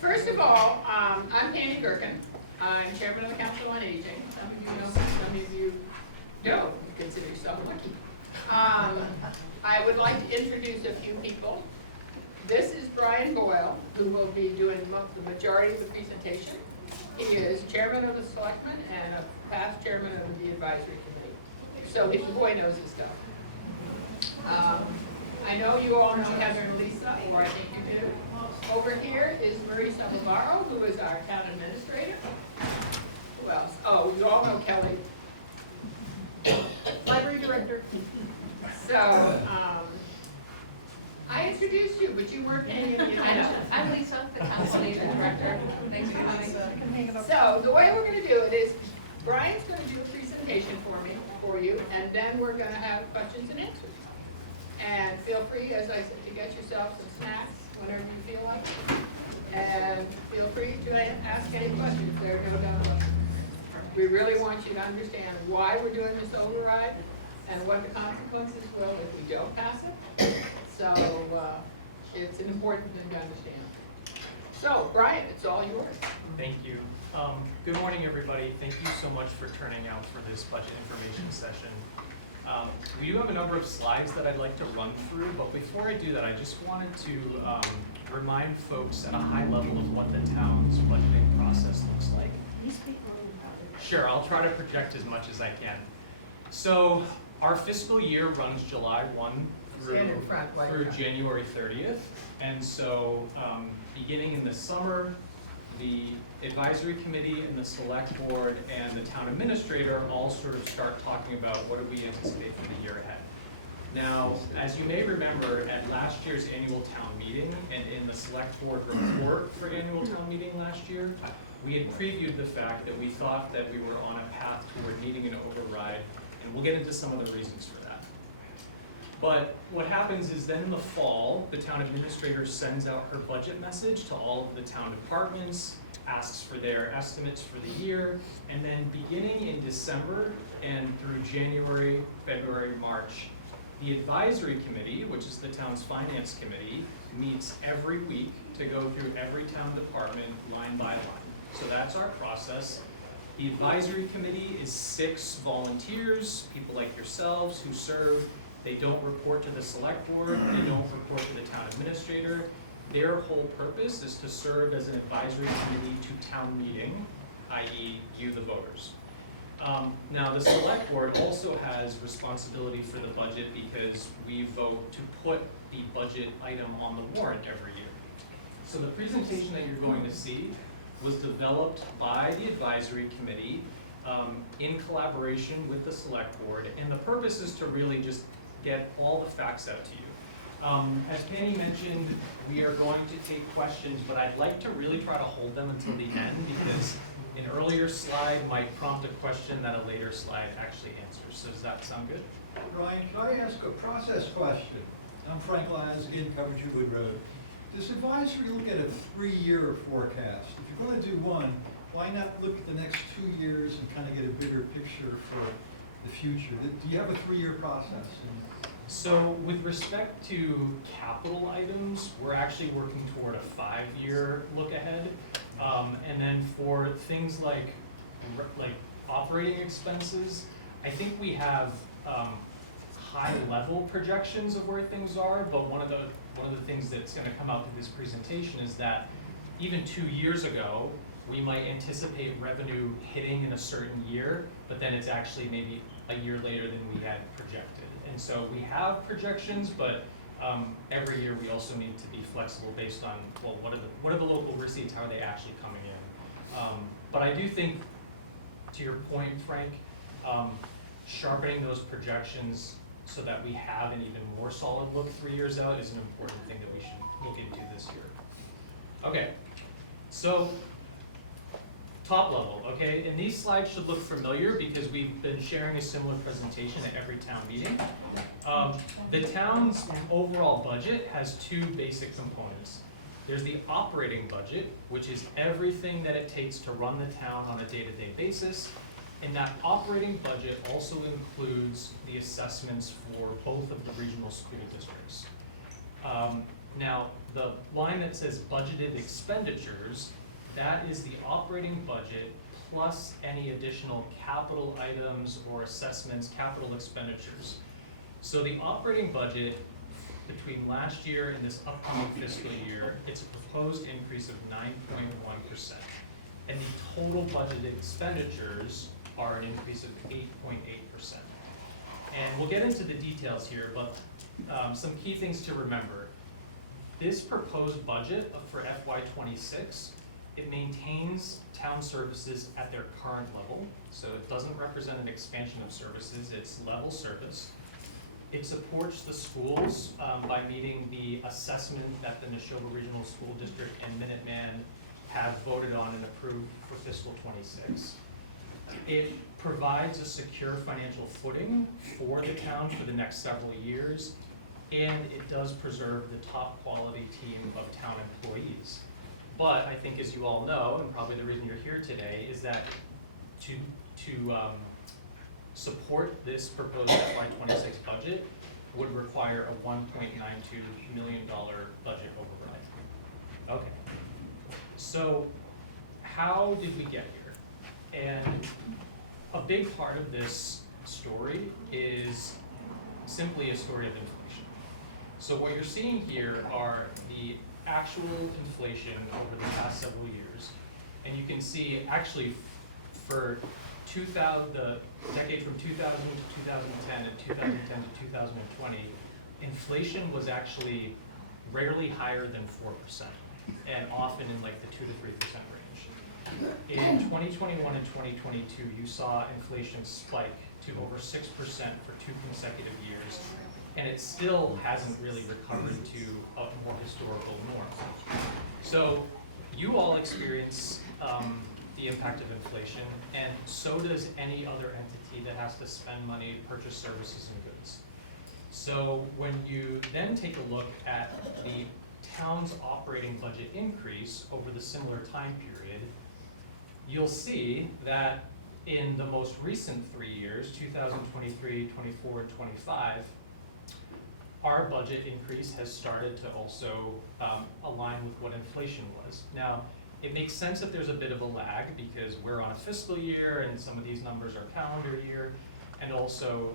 First of all, I'm Annie Gerken. I'm chairman of the Council on Aging. Some of you know, some of you don't. You consider yourself lucky. I would like to introduce a few people. This is Brian Boyle, who will be doing the majority of the presentation. He is chairman of the selectmen and a past chairman of the advisory committee. So the boy knows his stuff. I know you all know Heather and Lisa, or I think you do. Over here is Marisa Navarro, who is our town administrator. Who else? Oh, you all know Kelly, library director. So, I introduced you, but you weren't paying any attention. I'm Lisa, the council agent director. Thanks for coming. So, the way we're gonna do it is, Brian's gonna do a presentation for you, and then we're gonna have questions and answers. And feel free, as I said, to get yourself some snacks whenever you feel like it. And feel free to ask any questions, there are no doubt about it. We really want you to understand why we're doing this override and what the consequences will if we don't pass it. So, it's an important thing to understand. So, Brian, it's all yours. Thank you. Good morning, everybody. Thank you so much for turning out for this budget information session. We do have a number of slides that I'd like to run through, but before I do that, I just wanted to remind folks at a high level of what the town's budgeting process looks like. Sure, I'll try to project as much as I can. So our fiscal year runs July 1 through January 30th. And so beginning in the summer, the advisory committee and the select board and the town administrator all sort of start talking about what do we anticipate for the year ahead. Now, as you may remember, at last year's annual town meeting and in the select board report for annual town meeting last year, we had previewed the fact that we thought that we were on a path toward needing an override, and we'll get into some of the reasons for that. But what happens is then in the fall, the town administrator sends out her budget message to all of the town departments, asks for their estimates for the year, and then beginning in December and through January, February, March, the advisory committee, which is the town's finance committee, meets every week to go through every town department line by line. So that's our process. The advisory committee is 6 volunteers, people like yourselves who serve. They don't report to the select board, they don't report to the town administrator. Their whole purpose is to serve as an advisory committee to town meeting, i.e. you the voters. Now the select board also has responsibility for the budget because we vote to put the budget item on the warrant every year. So the presentation that you're going to see was developed by the advisory committee in collaboration with the select board, and the purpose is to really just get all the facts out to you. As Penny mentioned, we are going to take questions, but I'd like to really try to hold them until the end because an earlier slide might prompt a question that a later slide actually answers. So does that sound good? Ryan, can I ask a process question? I'm Frank Lyons, again, coverage Wood Road. Does advisory look at a 3-year forecast? If you're going to do one, why not look at the next 2 years and kind of get a bigger picture for the future? Do you have a 3-year process? So with respect to capital items, we're actually working toward a 5-year look ahead. And then for things like operating expenses, I think we have high level projections of where things are, but one of the things that's going to come out through this presentation is that even 2 years ago, we might anticipate revenue hitting in a certain year, but then it's actually maybe a year later than we had projected. And so we have projections, but every year we also need to be flexible based on, well, what are the local receipts, how are they actually coming in? But I do think, to your point, Frank, sharpening those projections so that we have an even more solid look 3 years out is an important thing that we should look into this year. Okay, so top level, okay? And these slides should look familiar because we've been sharing a similar presentation at every town meeting. The town's overall budget has 2 basic components. There's the operating budget, which is everything that it takes to run the town on a day-to-day basis. And that operating budget also includes the assessments for both of the regional school districts. Now, the line that says budgeted expenditures, that is the operating budget plus any additional capital items or assessments, capital expenditures. So the operating budget between last year and this upcoming fiscal year, it's a proposed increase of 9.1%. And the total budgeted expenditures are an increase of 8.8%. And we'll get into the details here, but some key things to remember. This proposed budget for FY26, it maintains town services at their current level. So it doesn't represent an expansion of services, it's level service. It supports the schools by meeting the assessment that the Neshoba Regional School District and Minuteman have voted on and approved for fiscal 26. It provides a secure financial footing for the town for the next several years, and it does preserve the top quality team of town employees. But I think, as you all know, and probably the reason you're here today, is that to support this proposed FY26 budget would require a $1.92 million budget override. Okay, so how did we get here? And a big part of this story is simply a story of inflation. So what you're seeing here are the actual inflation over the past several years. And you can see actually for the decade from 2000 to 2010 and 2010 to 2020, inflation was actually rarely higher than 4% and often in like the 2 to 3% range. In 2021 and 2022, you saw inflation spike to over 6% for 2 consecutive years, and it still hasn't really recovered to a more historical norm. So you all experience the impact of inflation, and so does any other entity that has to spend money to purchase services and goods. So when you then take a look at the town's operating budget increase over the similar time period, you'll see that in the most recent 3 years, 2023, 24, and 25, our budget increase has started to also align with what inflation was. Now, it makes sense that there's a bit of a lag because we're on a fiscal year and some of these numbers are calendar year, and also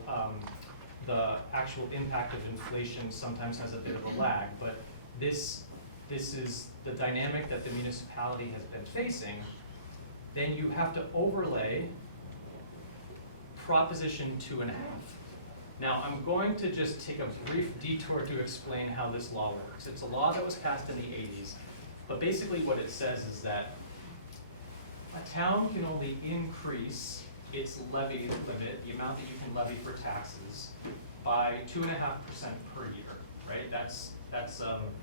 the actual impact of inflation sometimes has a bit of a lag, but this is the dynamic that the municipality has been facing. Then you have to overlay Proposition 2.5. Now, I'm going to just take a brief detour to explain how this law works. It's a law that was passed in the 80s, but basically what it says is that a town can only increase its levy limit, the amount that you can levy for taxes, by 2.5% per year, right? That's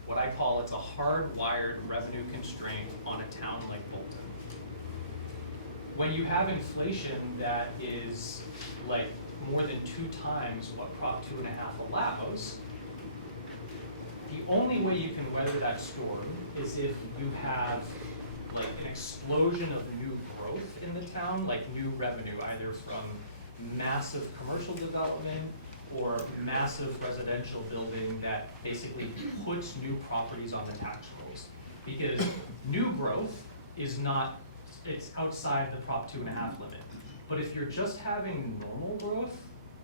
what I call, it's a hardwired revenue constraint on a town like Bolton. When you have inflation that is like more than 2 times what Prop 2.5 allows, the only way you can weather that storm is if you have like an explosion of new growth in the town, like new revenue, either from massive commercial development or massive residential building that basically puts new properties on the tax rolls. Because new growth is not, it's outside the Prop 2.5 limit. But if you're just having normal growth,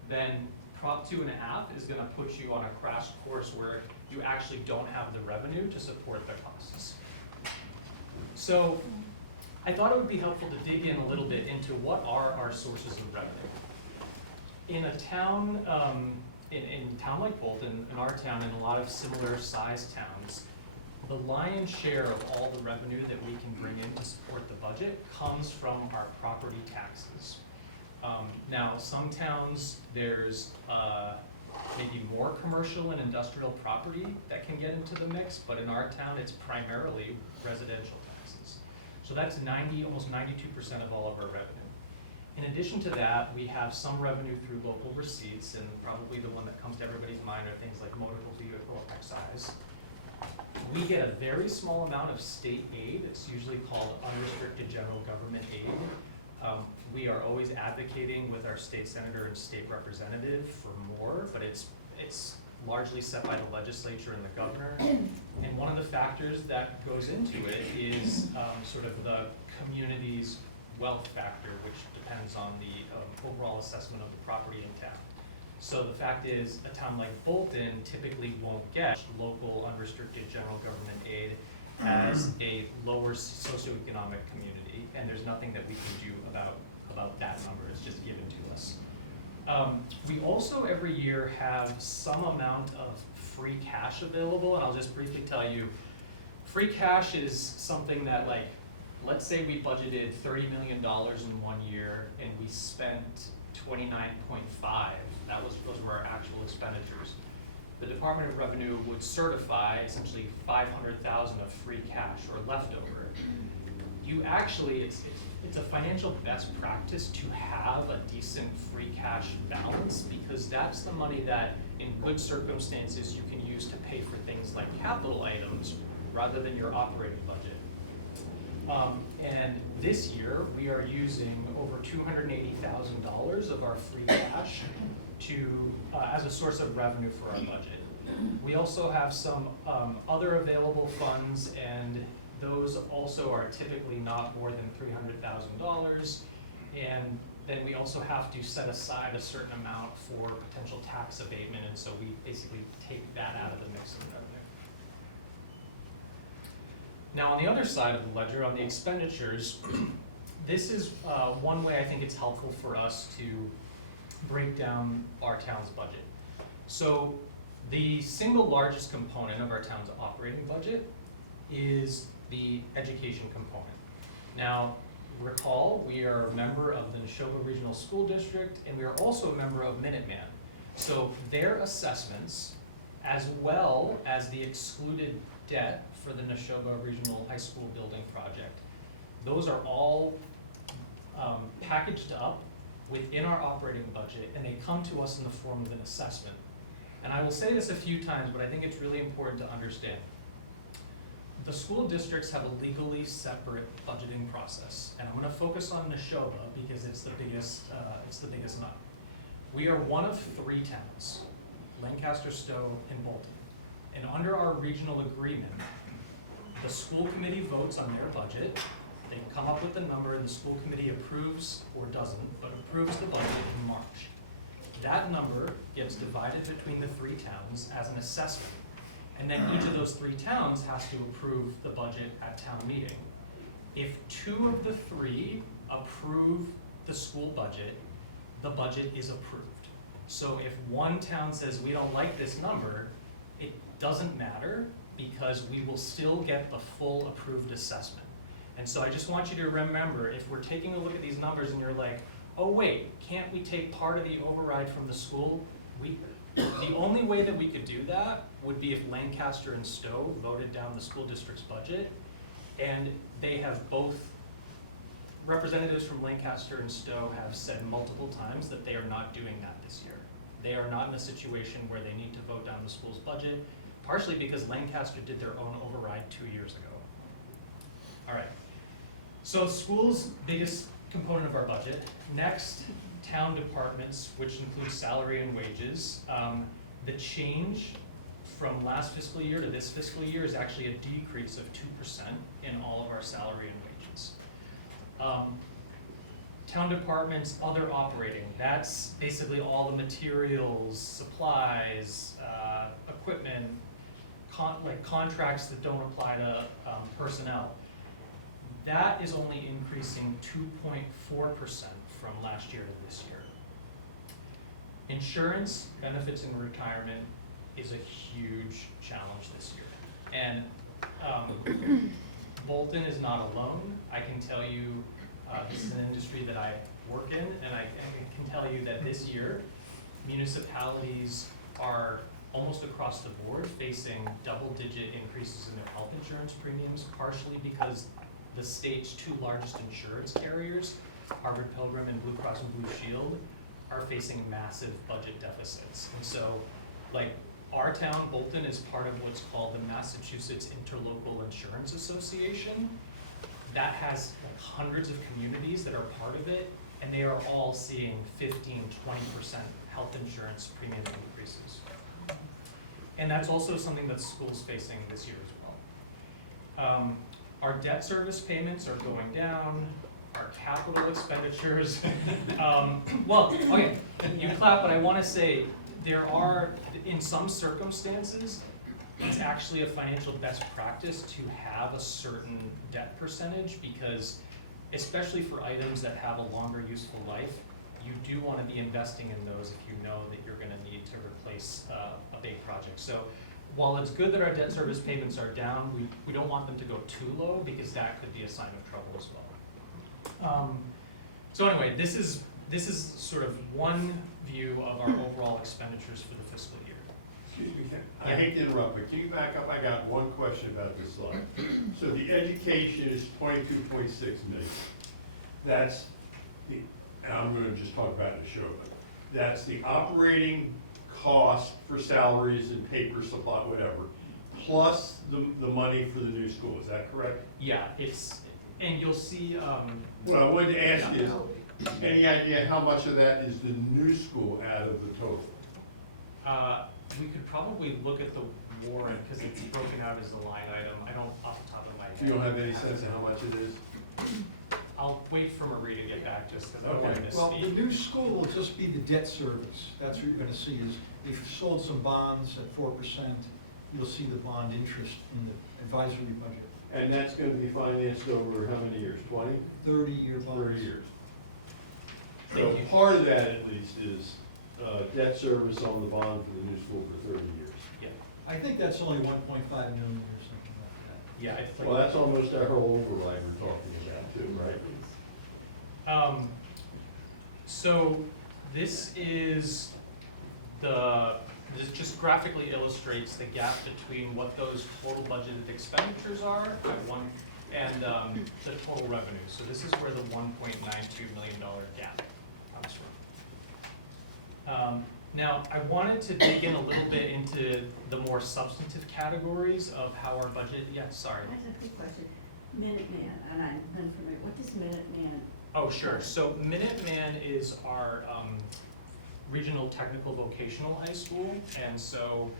then Prop 2.5 is gonna put you on a crash course where you actually don't have the revenue to support the costs. So I thought it would be helpful to dig in a little bit into what are our sources of revenue. In a town, in a town like Bolton, in our town, and a lot of similar sized towns, the lion's share of all the revenue that we can bring in to support the budget comes from our property taxes. Now, some towns, there's maybe more commercial and industrial property that can get into the mix, but in our town, it's primarily residential taxes. So that's almost 92% of all of our revenue. In addition to that, we have some revenue through local receipts, and probably the one that comes to everybody's mind are things like motor vehicle excise. We get a very small amount of state aid. It's usually called unrestricted general government aid. We are always advocating with our state senator and state representative for more, but it's largely set by the legislature and the governor. And one of the factors that goes into it is sort of the community's wealth factor, which depends on the overall assessment of the property in town. So the fact is, a town like Bolton typically won't get local unrestricted general government aid as a lower socioeconomic community, and there's nothing that we can do about that number. It's just given to us. We also every year have some amount of free cash available, and I'll just briefly tell you, free cash is something that, like, let's say we budgeted $30 million in 1 year and we spent 29.5. Those were our actual expenditures. The Department of Revenue would certify essentially 500,000 of free cash or leftover. You actually, it's a financial best practice to have a decent free cash balance, because that's the money that in good circumstances you can use to pay for things like capital items rather than your operating budget. And this year we are using over $280,000 of our free cash as a source of revenue for our budget. We also have some other available funds, and those also are typically not more than $300,000. And then we also have to set aside a certain amount for potential tax abatement, and so we basically take that out of the mix of revenue. Now, on the other side of the ledger, on the expenditures, this is one way I think it's helpful for us to break down our town's budget. So the single largest component of our town's operating budget is the education component. Now, recall, we are a member of the Neshoba Regional School District, and we are also a member of Minuteman. So their assessments, as well as the excluded debt for the Neshoba Regional High School building project, those are all packaged up within our operating budget, and they come to us in the form of an assessment. And I will say this a few times, but I think it's really important to understand. The school districts have a legally separate budgeting process, and I'm going to focus on Neshoba because it's the biggest nut. We are one of 3 towns, Lancaster, Stowe, and Bolton. And under our regional agreement, the school committee votes on their budget. They come up with a number, and the school committee approves, or doesn't, but approves the budget in March. That number gets divided between the 3 towns as an assessment. And then each of those 3 towns has to approve the budget at town meeting. If 2 of the 3 approve the school budget, the budget is approved. So if one town says, we don't like this number, it doesn't matter, because we will still get the full approved assessment. And so I just want you to remember, if we're taking a look at these numbers and you're like, oh wait, can't we take part of the override from the school? The only way that we could do that would be if Lancaster and Stowe voted down the school district's budget, and they have both, representatives from Lancaster and Stowe have said multiple times that they are not doing that this year. They are not in a situation where they need to vote down the school's budget, partially because Lancaster did their own override 2 years ago. All right, so school's biggest component of our budget. Next, town departments, which include salary and wages. The change from last fiscal year to this fiscal year is actually a decrease of 2% in all of our salary and wages. Town departments, other operating, that's basically all the materials, supplies, equipment, contracts that don't apply to personnel. That is only increasing 2.4% from last year to this year. Insurance, benefits, and retirement is a huge challenge this year. And Bolton is not alone. I can tell you, this is an industry that I work in, and I can tell you that this year, municipalities are almost across the board facing double-digit increases in their health insurance premiums, partially because the state's 2 largest insurance carriers, Harvard Pilgrim and Blue Cross and Blue Shield, are facing massive budget deficits. And so, like, our town, Bolton, is part of what's called the Massachusetts Interlocal Insurance Association. That has like hundreds of communities that are part of it, and they are all seeing 15-20% health insurance premium increases. And that's also something that school's facing this year as well. Our debt service payments are going down, our capital expenditures, well, okay, you clap, but I wanna say, there are, in some circumstances, it's actually a financial best practice to have a certain debt percentage, because especially for items that have a longer useful life, you do wanna be investing in those if you know that you're gonna need to replace a big project. So while it's good that our debt service payments are down, we don't want them to go too low, because that could be a sign of trouble as well. So anyway, this is sort of one view of our overall expenditures for the fiscal year. Excuse me, I hate to interrupt, but can you back up? I got one question about this slide. So the education is 22.6 million. That's the, and I'm gonna just talk about it in a show, but that's the operating cost for salaries and paper supply, whatever, plus the money for the new school, is that correct? Yeah, and you'll see, What I wanted to ask is, any idea how much of that is the new school out of the total? we could probably look at the warrant, because it's broken out as a line item. I don't, off the top of my head. You don't have any sense of how much it is? I'll wait for Marie to get back, just because I don't want to Okay. Well, the misspeak. new school will just be the debt service. That's what you're gonna see is, if you sold some bonds at 4%, you'll see the bond interest in the advisory budget. And that's gonna be financed over how many years, 20, 30-year bonds. 30 years? So Thank you. part of that at least is debt service on the bond for the new school for 30 years. Yeah, I think that's only 1.5 million or something like yeah, it's like. Well, that's almost our whole override we're talking about too, right? So this is this just graphically illustrates the gap between what those total budgeted expenditures are at one, and the total revenue. So this is where the $1.92 million gap comes from. Now, I wanted to dig in a little bit into the more substantive categories of how our budget, yeah, sorry. I have a quick question. Minuteman, and I'm unfamiliar, what does Minuteman? Oh, sure. So Minuteman is our regional technical vocational high school, and so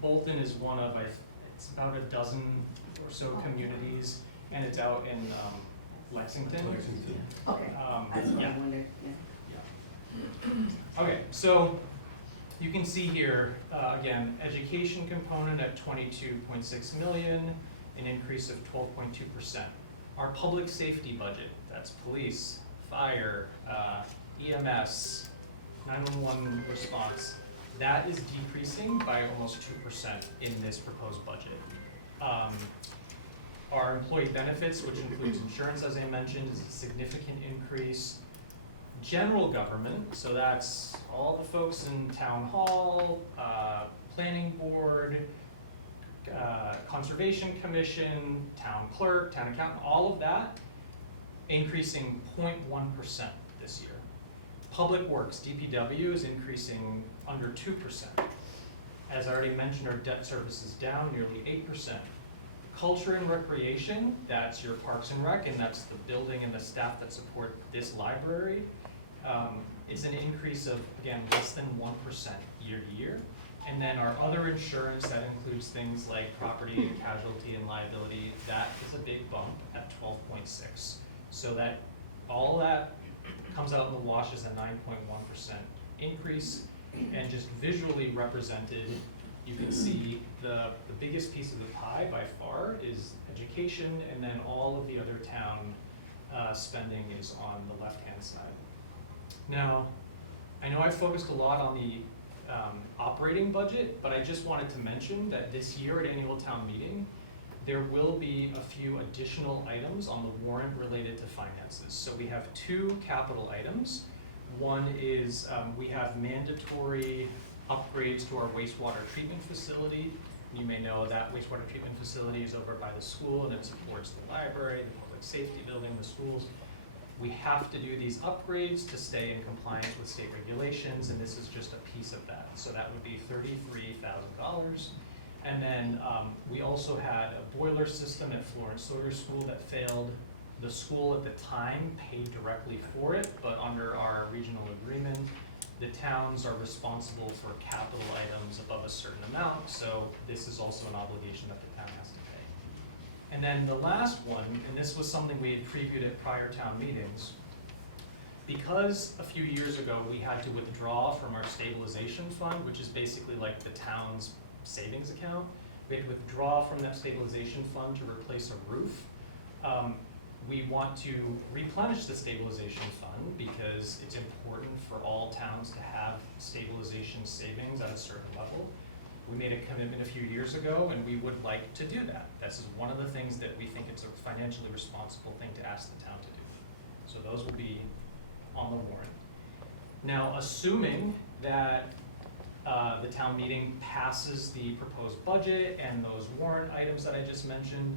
Bolton is one of, it's about a dozen or so communities, and it's out in Lexington. Lexington. Okay, that's what yeah. I wondered, yeah. Okay, so you can see here, again, education component at 22.6 million, an increase of 12.2%. Our public safety budget, that's police, fire, EMS, 911 response, that is decreasing by almost 2% in this proposed budget. Our employee benefits, which includes insurance, as I mentioned, is a significant increase. General government, so that's all the folks in town hall, planning board, conservation commission, town clerk, town accountant, all of that, increasing 0.1% this year. Public works, DPW, is increasing under 2%. As I already mentioned, our debt service is down nearly 8%. Culture and recreation, that's your parks and rec, and that's the building and the staff that support this library. It's an increase of, again, less than 1% year to year. And then our other insurance, that includes things like property and casualty and liability, that is a big bump at 12.6. So that, all that comes out in the wash as a 9.1% increase. And just visually represented, you can see the biggest piece of the pie by far is education, and then all of the other town spending is on the left-hand side. Now, I know I focused a lot on the operating budget, but I just wanted to mention that this year at annual town meeting, there will be a few additional items on the warrant related to finances. So we have two capital items. One is we have mandatory upgrades to our wastewater treatment facility. You may know that wastewater treatment facility is over by the school, and it supports the library, the public safety building, the schools. We have to do these upgrades to stay in compliance with state regulations, and this is just a piece of that. So that would be $33,000. And then we also had a boiler system at Florence Sawyer School that failed. The school at the time paid directly for it, but under our regional agreement, the towns are responsible for capital items above a certain amount, so this is also an obligation that the town has to pay. And then the last one, and this was something we had previewed at prior town meetings, because a few years ago we had to withdraw from our stabilization fund, which is basically like the town's savings account, we had to withdraw from that stabilization fund to replace a roof. We want to replenish the stabilization fund because it's important for all towns to have stabilization savings at a certain level. We made a commitment a few years ago and we would like to do that. This is one of the things that we think it's a financially responsible thing to ask the town to do. So those will be on the warrant. Now, assuming that the town meeting passes the proposed budget and those warrant items that I just mentioned,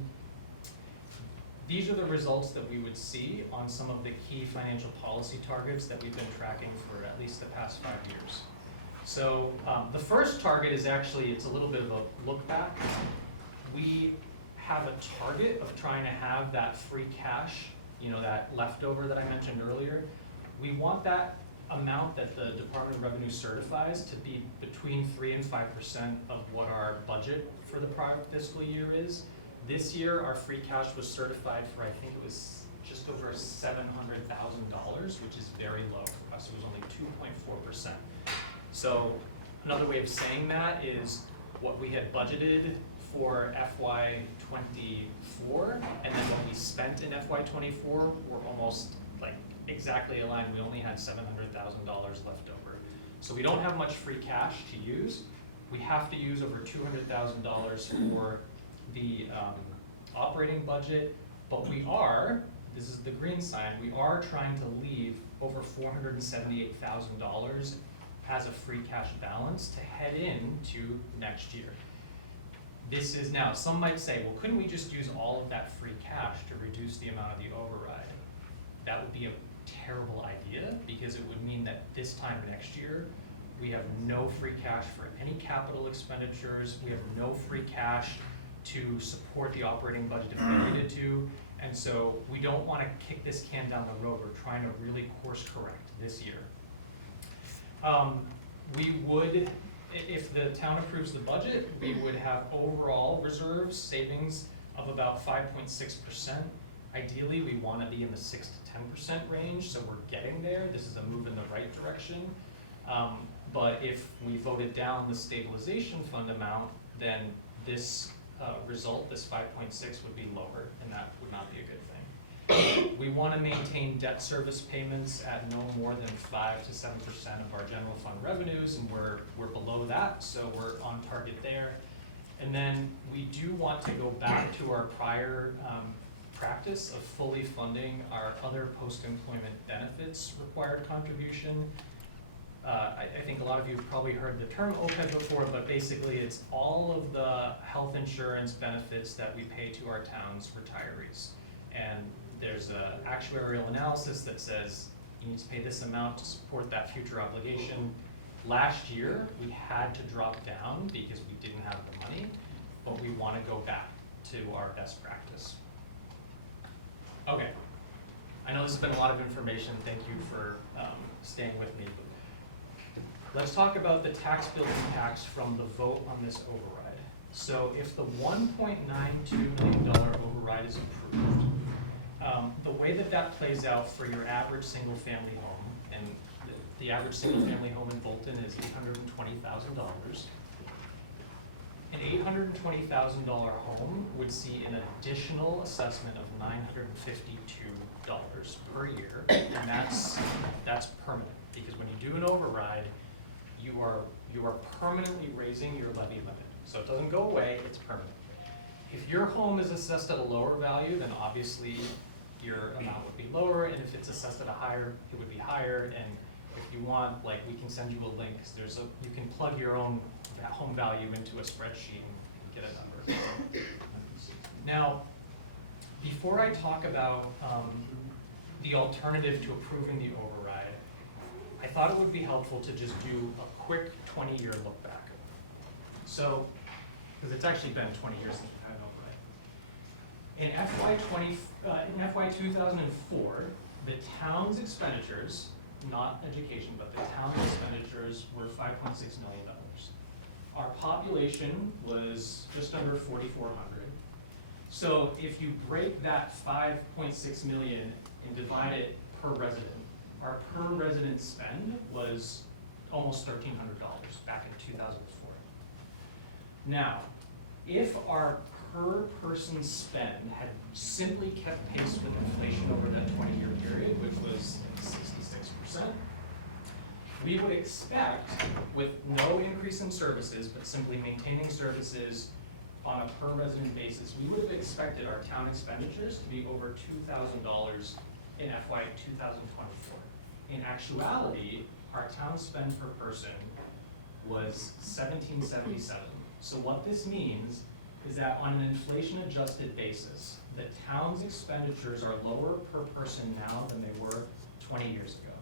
these are the results that we would see on some of the key financial policy targets that we've been tracking for at least the past 5 years. So the first target is actually, it's a little bit of a look back. We have a target of trying to have that free cash, you know, that leftover that I mentioned earlier. We want that amount that the Department of Revenue certifies to be between 3 and 5% of what our budget for the prior fiscal year is. This year, our free cash was certified for, I think it was just over $700,000, which is very low for us. It was only 2.4%. So another way of saying that is what we had budgeted for FY24, and then what we spent in FY24 were almost like exactly aligned. We only had $700,000 left over. So we don't have much free cash to use. We have to use over $200,000 for the operating budget, but we are, this is the green sign, we are trying to leave over $478,000 as a free cash balance to head into next year. This is now, some might say, well, couldn't we just use all of that free cash to reduce the amount of the override? That would be a terrible idea because it would mean that this time next year, we have no free cash for any capital expenditures, we have no free cash to support the operating budget if we needed to, and so we don't want to kick this can down the road. We're trying to really course correct this year. We would, if the town approves the budget, we would have overall reserves savings of about 5.6%. Ideally, we want to be in the 6 to 10% range, so we're getting there. This is a move in the right direction. But if we voted down the stabilization fund amount, then this result, this 5.6, would be lower, and that would not be a good thing. We want to maintain debt service payments at no more than 5 to 7% of our general fund revenues, and we're below that, so we're on target there. And then we do want to go back to our prior practice of fully funding our other post-employment benefits required contribution. I think a lot of you have probably heard the term OPEB before, but basically it's all of the health insurance benefits that we pay to our town's retirees. And there's an actuarial analysis that says you need to pay this amount to support that future obligation. Last year, we had to drop down because we didn't have the money, but we want to go back to our best practice. Okay, I know this has been a lot of information. Thank you for staying with me. Let's talk about the tax bill impacts from the vote on this override. So if the $1.92 million override is approved, the way that that plays out for your average single-family home, and the average single-family home in Bolton is $820,000. An $820,000 home would see an additional assessment of $952 per year, and that's permanent, because when you do an override, you are permanently raising your levy limit. So it doesn't go away, it's permanent. If your home is assessed at a lower value, then obviously your amount would be lower, and if it's assessed at a higher, it would be higher. And if you want, like, we can send you a link, because you can plug your own home value into a spreadsheet and get a number. Now, before I talk about the alternative to approving the override, I thought it would be helpful to just do a quick 20-year look back. So, because it's actually been 20 years since we've had an override. In FY 2004, the town's expenditures not education, but the town expenditures were $5.6 million. Our population was just under 4,400. So if you break that 5.6 million and divide it per resident, our per resident spend was almost $1,300 back in 2004. Now, if our per person spend had simply kept pace with inflation over that 20-year period, which was 66%, we would expect, with no increase in services, but simply maintaining services on a per resident basis, we would have expected our town expenditures to be over $2,000 in FY 2024. In actuality, our town spend per person was $1,777. So what this means is that on an inflation-adjusted basis, the town's expenditures are lower per person now than they were 20 years ago.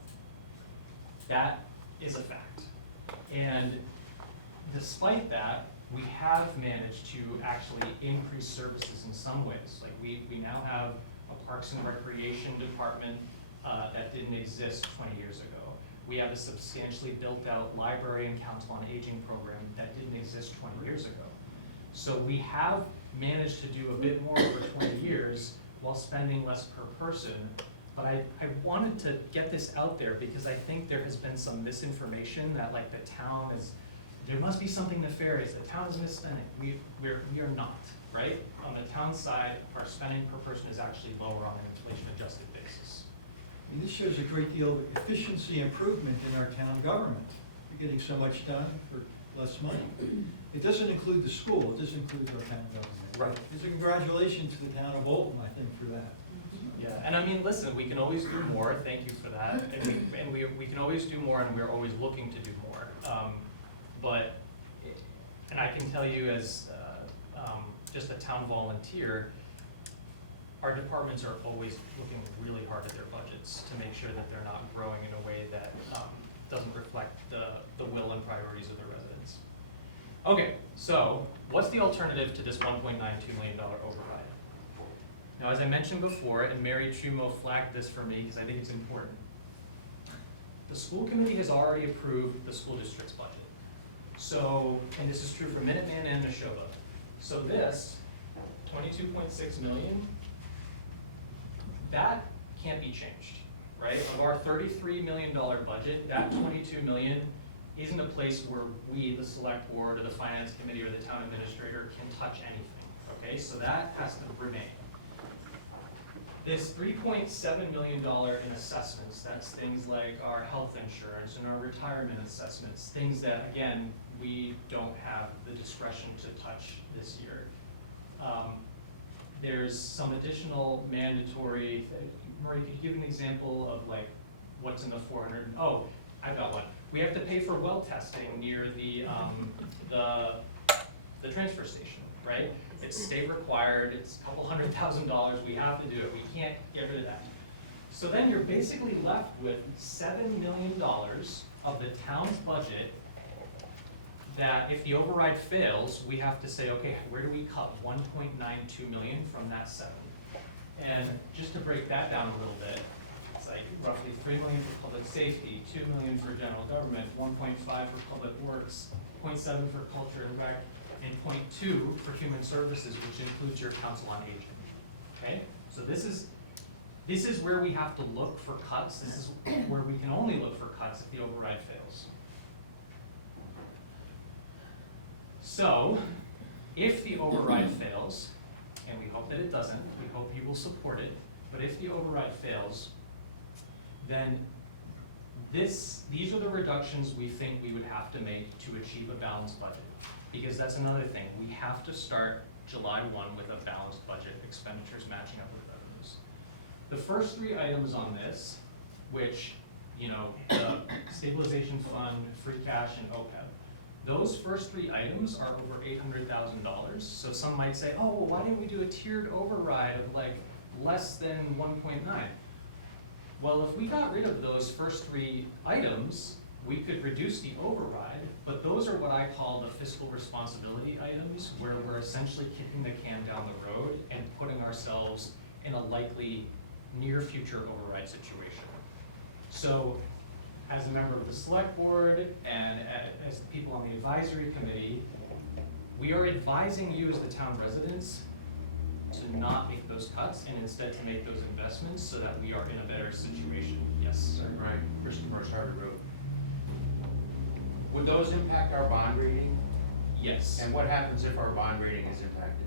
That is a fact. And despite that, we have managed to actually increase services in some ways. Like we now have a Parks and Recreation department that didn't exist 20 years ago. We have a substantially built out library and council on aging program that didn't exist 20 years ago. So we have managed to do a bit more over 20 years while spending less per person. But I wanted to get this out there because I think there has been some misinformation that like the town is, there must be something nefarious, the town is misspending. We are not, right? On the town side, our spending per person is actually lower on an inflation adjusted basis. And this shows a great deal of efficiency improvement in our town government. You're getting so much done for less money. It doesn't include the school, it just includes our town government. Right. It's a congratulations to the town of Bolton, I think, for that. Yeah, and I mean, listen, we can always do more, thank you for that, and we can always do more, and we're always looking to do more. And I can tell you as just a town volunteer, our departments are always looking really hard at their budgets to make sure that they're not growing in a way that doesn't reflect the will and priorities of the residents. Okay, so what's the alternative to this $1.92 million override? Now, as I mentioned before, and Mary Trumo flagged this for me because I think it's important, the school committee has already approved the school district's budget. So, and this is true for Minuteman and Neshoba. So this, 22.6 million, that can't be changed, right? Of our $33 million budget, that 22 million isn't a place where we, the select board, or the finance committee, or the town administrator can touch anything, okay? So that has to remain. This $3.7 million in assessments, that's things like our health insurance and our retirement assessments, things that, again, we don't have the discretion to touch this year. There's some additional mandatory, Marie, could you give an example of like what's in the 400? Oh, I've got one. We have to pay for well testing near the transfer station, right? It's state required, it's a couple $100,000, we have to do it, we can't get rid of that. So then you're basically left with $7 million of the town's budget that if the override fails, we have to say, okay, where do we cut 1.92 million from that 7? And just to break that down a little bit, it's like roughly 3 million for public safety, 2 million for general government, 1.5 for public works, 0.7 for culture and rec, and 0.2 for human services, which includes your council on aging. Okay, so this is where we have to look for cuts. This is where we can only look for cuts if the override fails. So, if the override fails, and we hope that it doesn't, we hope you will support it, but if the override fails, then these are the reductions we think we would have to make to achieve a balanced budget. Because that's another thing, we have to start July 1 with a balanced budget, expenditures matching up with revenues. The first 3 items on this, which, you know, the stabilization fund, free cash, and OPEB, those first 3 items are over $800,000. So some might say, oh, well, why didn't we do a tiered override of like less than 1.9? Well, if we got rid of those first 3 items, we could reduce the override, but those are what I call the fiscal responsibility items, where we're essentially kicking the can down the road and putting ourselves in a likely near future override situation. So as a member of the select board and as the people on the advisory committee, we are advising you as the town residents to not make those cuts and instead to make those investments so that we are in a better situation. Yes, sir. Right, Christopher Charter Road. Would those impact our bond rating? Yes. And what happens if our bond rating is impacted?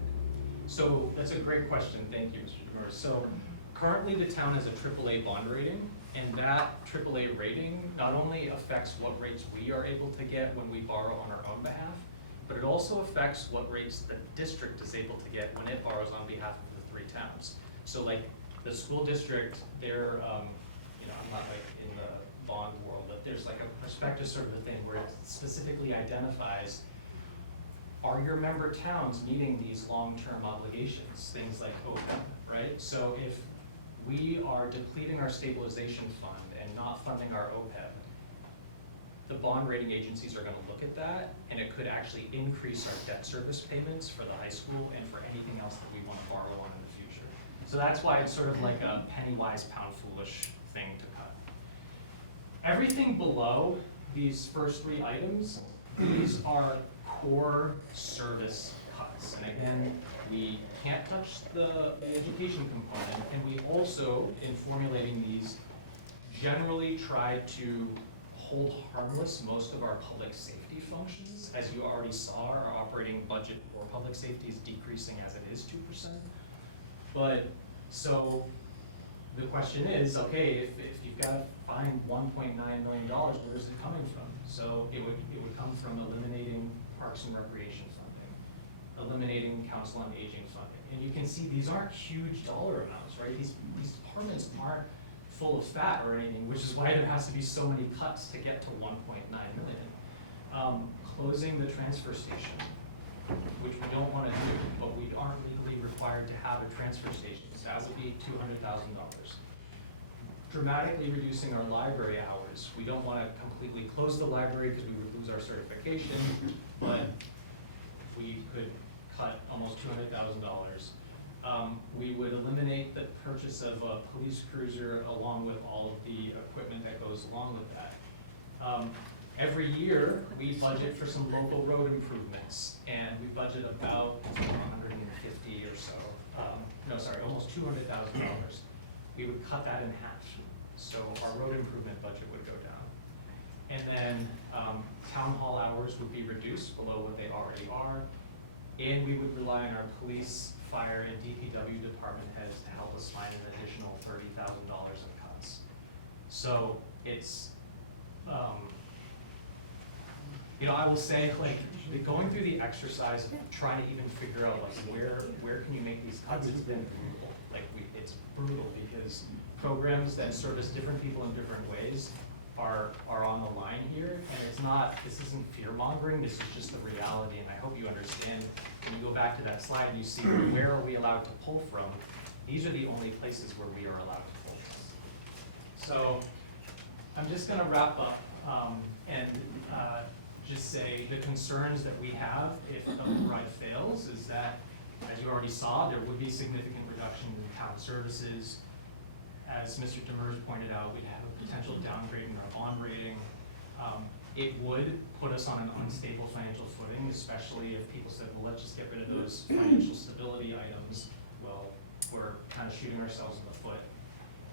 So that's a great question. Thank you, Mr. Demers. So currently the town has a AAA bond rating, and that AAA rating not only affects what rates we are able to get when we borrow on our own behalf, but it also affects what rates the district is able to get when it borrows on behalf of the three towns. So like the school district, they're, I'm not like in the bond world, but there's like a prospectus sort of a thing where it specifically identifies, are your member towns meeting these long-term obligations, things like OPEB, right? So if we are depleting our stabilization fund and not funding our OPEB, the bond rating agencies are gonna look at that, and it could actually increase our debt service payments for the high school and for anything else that we wanna borrow on in the future. So that's why it's sort of like a penny wise, pound foolish thing to cut. Everything below these first three items, these are core service cuts. And again, we can't touch the education component, and we also, in formulating these, generally try to hold harmless most of our public safety functions. As you already saw, our operating budget for public safety is decreasing as it is 2%. But, so, the question is, okay, if you've got to find $1.9 million, where is it coming from? So it would come from eliminating Parks and Recreation funding, eliminating Council on Aging funding. And you can see these aren't huge dollar amounts, right? These departments aren't full of fat or anything, which is why there has to be so many cuts to get to 1.9 million. Closing the transfer station, which we don't want to do, but we aren't legally required to have a transfer station, so that would be $200,000. Dramatically reducing our library hours. We don't want to completely close the library because we would lose our certification, but we could cut almost $200,000. We would eliminate the purchase of a police cruiser along with all of the equipment that goes along with that. Every year, we budget for some local road improvements, and we budget about 150 or so, almost $200,000. We would cut that in half. So our road improvement budget would go down. And then town hall hours would be reduced below what they already are. And we would rely on our police, fire, and DPW department heads to help us find an additional $30,000 of cuts. So it's, I will say, like, going through the exercise of trying to even figure out, like, where can you make these cuts, it's been brutal. Like, it's brutal because programs that service different people in different ways are on the line here, and this isn't fear mongering, this is just the reality, and I hope you understand. When you go back to that slide and you see where are we allowed to pull from, these are the only places where we are allowed to pull. So I'm just gonna wrap up and just say the concerns that we have if the override fails is that, as you already saw, there would be significant reduction in town services. As Mr. Demers pointed out, we'd have a potential downgrade in our bond rating. It would put us on an unstable financial footing, especially if people said, well, let's just get rid of those financial stability items. Well, we're kind of shooting ourselves in the foot.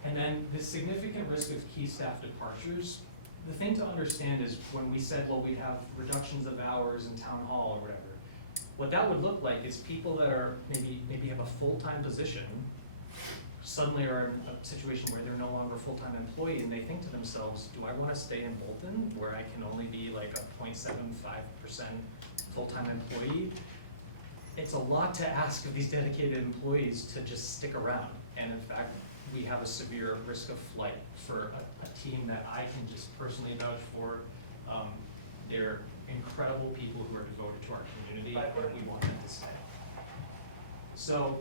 And then the significant risk of key staff departures, the thing to understand is when we said, well, we'd have reductions of hours in town hall or whatever, what that would look like is people that are maybe have a full-time position suddenly are in a situation where they're no longer a full-time employee, and they think to themselves, do I want to stay in Bolton where I can only be like a 0.75% full-time employee? It's a lot to ask of these dedicated employees to just stick around. And in fact, we have a severe risk of flight for a team that I can just personally vouch for. They're incredible people who are devoted to our community, and we want them to stay. So,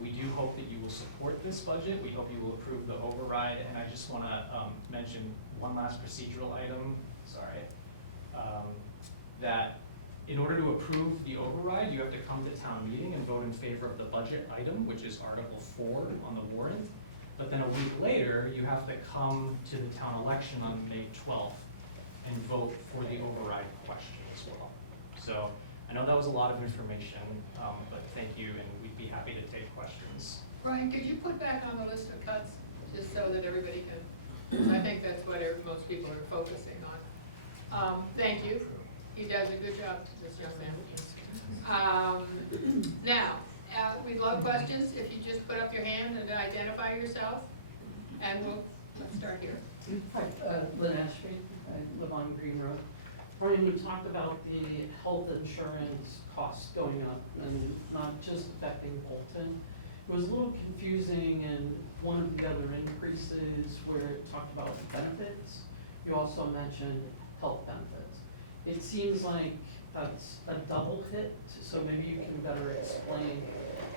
we do hope that you will support this budget. We hope you will approve the override. And I just want to mention one last procedural item, that in order to approve the override, you have to come to town meeting and vote in favor of the budget item, which is Article 4 on the warrant. But then a week later, you have to come to the town election on May 12th and vote for the override question as well. So I know that was a lot of information, but thank you, and we'd be happy to take questions. Brian, could you put back on the list of cuts, just so that everybody can, I think that's what most people are focusing on. Thank you, he does a good job, this young man. Now, we'd love questions, if you just put up your hand and identify yourself, and let's start here. Hi, Lynn Ashby, I live on Green Road. Brian, you talked about the health insurance costs going up and not just affecting Bolton. It was a little confusing in one of the other increases where it talked about benefits. You also mentioned health benefits. It seems like that's a double hit, so maybe you can better explain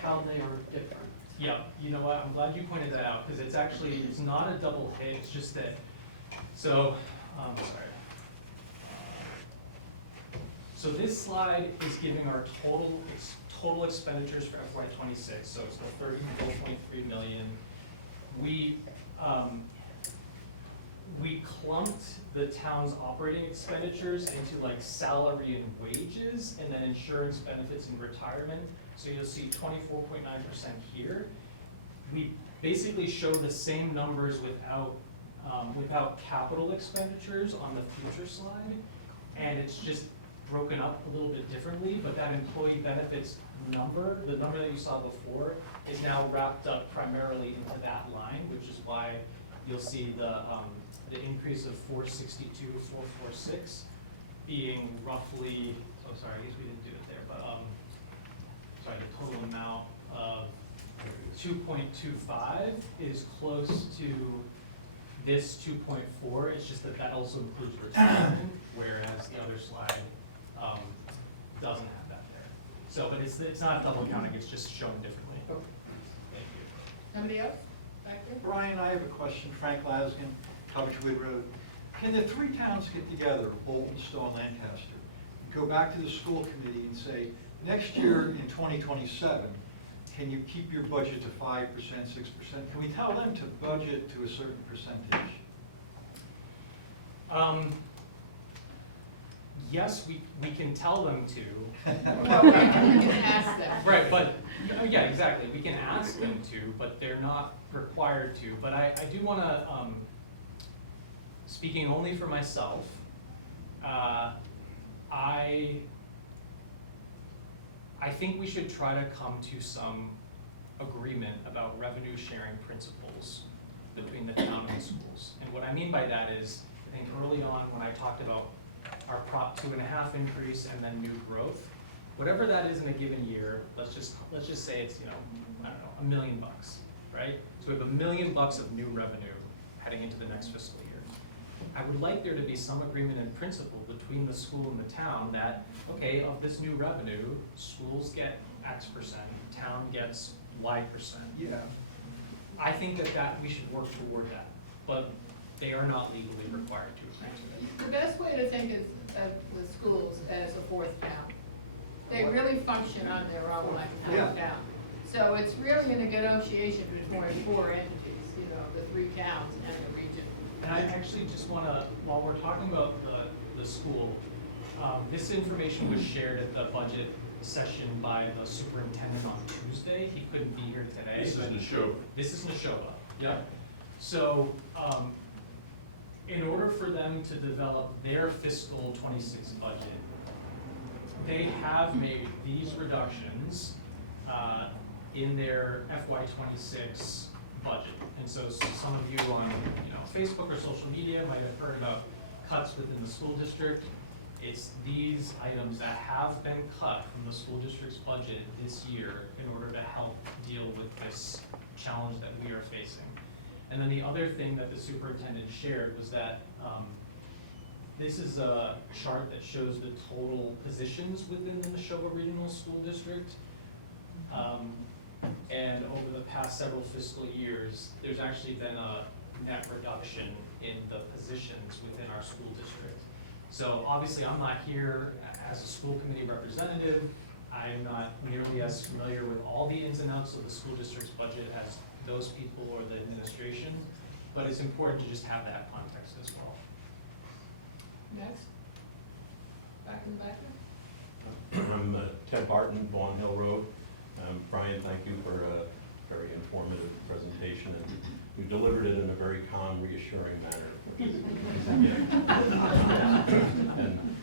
how they are different. Yeah, you know what, I'm glad you pointed that out, because it's not a double hit, it's just that, so, sorry. So this slide is giving our total expenditures for FY '26, so it's the 34.3 million. We clumped the town's operating expenditures into like salary and wages, and then insurance, benefits, and retirement. So you'll see 24.9% here. We basically show the same numbers without capital expenditures on the future slide, and it's just broken up a little bit differently, but that employee benefits number, the number that you saw before, is now wrapped up primarily into that line, which is why you'll see the increase of 462 to 446 being roughly, oh sorry, I guess we didn't do it there, but sorry, the total amount of 2.25 is close to this 2.4, it's just that also includes retirement, whereas the other slide doesn't have that there. So, but it's not double counting, it's just shown differently. Thank you. Somebody else, back there? Brian, I have a question. Frank Laskin, Coventry Road. Can the three towns get together, Bolton, Stowe, and Lancaster, go back to the school committee and say, next year in 2027, can you keep your budget to 5%, 6%? Can we tell them to budget to a certain percentage? Yes, we can tell them to. Well, we can ask them. Right, but, yeah, exactly, we can ask them to, but they're not required to. But I do wanna, speaking only for myself, I think we should try to come to some agreement about revenue sharing principles between the town and the schools. And what I mean by that is, I think early on when I talked about our Prop 2.5 increase and then new growth, whatever that is in a given year, let's just say it's, I don't know, $1 million, right? So we have $1 million of new revenue heading into the next fiscal year. I would like there to be some agreement in principle between the school and the town that, okay, of this new revenue, schools get X%, town gets Y%. Yeah. I think that we should work toward that, but they are not legally required to agree to it. The best way to think is with schools as a fourth town. They really function on their own like a Yeah. fourth town. So it's really a negotiation between four entities, the three towns and the region. And I actually just want to, while we're talking about the school, this information was shared at the budget session by the superintendent on Tuesday. He couldn't be here today. This is but Neshoba. This is Neshoba, yeah. So, in order for them to develop their fiscal '26 budget, they have made these reductions in their FY '26 budget. And so some of you on Facebook or social media might have heard about cuts within the school district. It's these items that have been cut from the school district's budget this year in order to help deal with this challenge that we are facing. And then the other thing that the superintendent shared was that this is a chart that shows the total positions within the Neshoba Regional School District. And over the past several fiscal years, there's actually been a net reduction in the positions within our school district. So obviously I'm not here as a school committee representative. I'm not nearly as familiar with all the ins and outs of the school district's budget as those people or the administration, but it's important to just have that context as well. Next. Back in the back there. I'm Ted Barton, Vaughan Hill Road. Brian, thank you for a very informative presentation, and you delivered it in a very calm, reassuring manner. Which is, and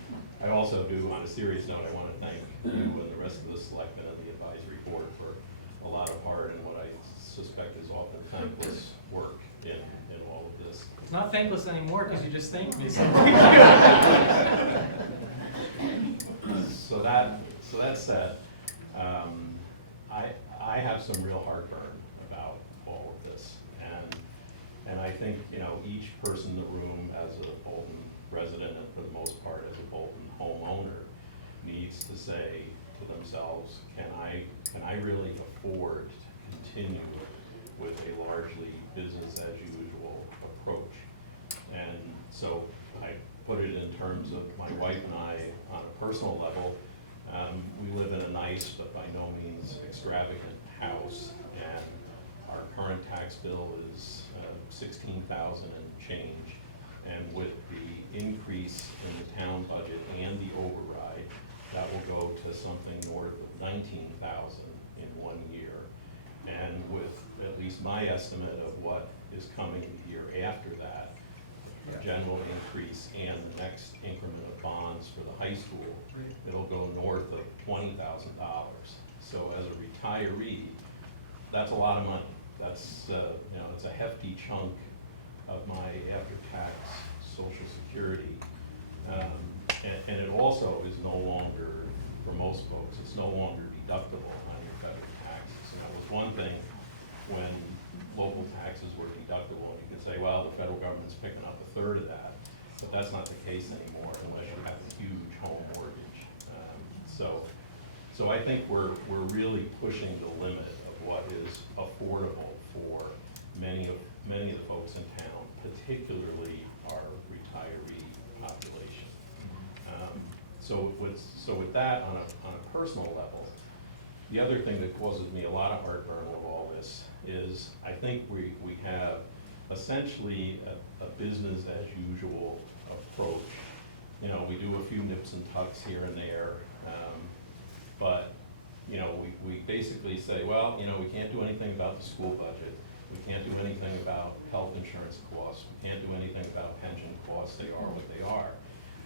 I also do, on a serious note, I want to thank you and the rest of the selectmen and the advisory board for a lot of hard and what I suspect is often thankless work in all of this. It's not thankless anymore because you just thanked me, so. So that said, I have some real heartburn about all of this, and I think, you know, each person in the room as a Bolton resident, and for the most part as a Bolton homeowner, needs to say to themselves, can I really afford to continue with a largely business as usual approach? And so I put it in terms of my wife and I on a personal level. We live in a nice but by no means extravagant house, and our current tax bill is $16,000 and change. And with the increase in the town budget and the override, that will go to something north of $19,000 in 1 year. And with at least my estimate of what is coming the year after that, a general increase and the next increment of bonds for the high school, it'll go north of $20,000. So as a retiree, that's a lot of money. That's, you know, it's a hefty chunk of my after-tax Social Security. And it also is no longer, for most folks, it's no longer deductible on your federal taxes. And that was one thing when local taxes were deductible, and you could say, well, the federal government's picking up a third of that, but that's not the case anymore unless you have a huge home mortgage. So I think we're really pushing the limit of what is affordable for many of the folks in town, particularly our retiree population. So with that, on a personal level, the other thing that causes me a lot of heartburn with all this is I think we have essentially a business as usual approach. You know, we do a few nips and tucks here and there, but you know, we basically say, well, you know, we can't do anything about the school budget. We can't do anything about health insurance costs. We can't do anything about pension costs. They are what they are.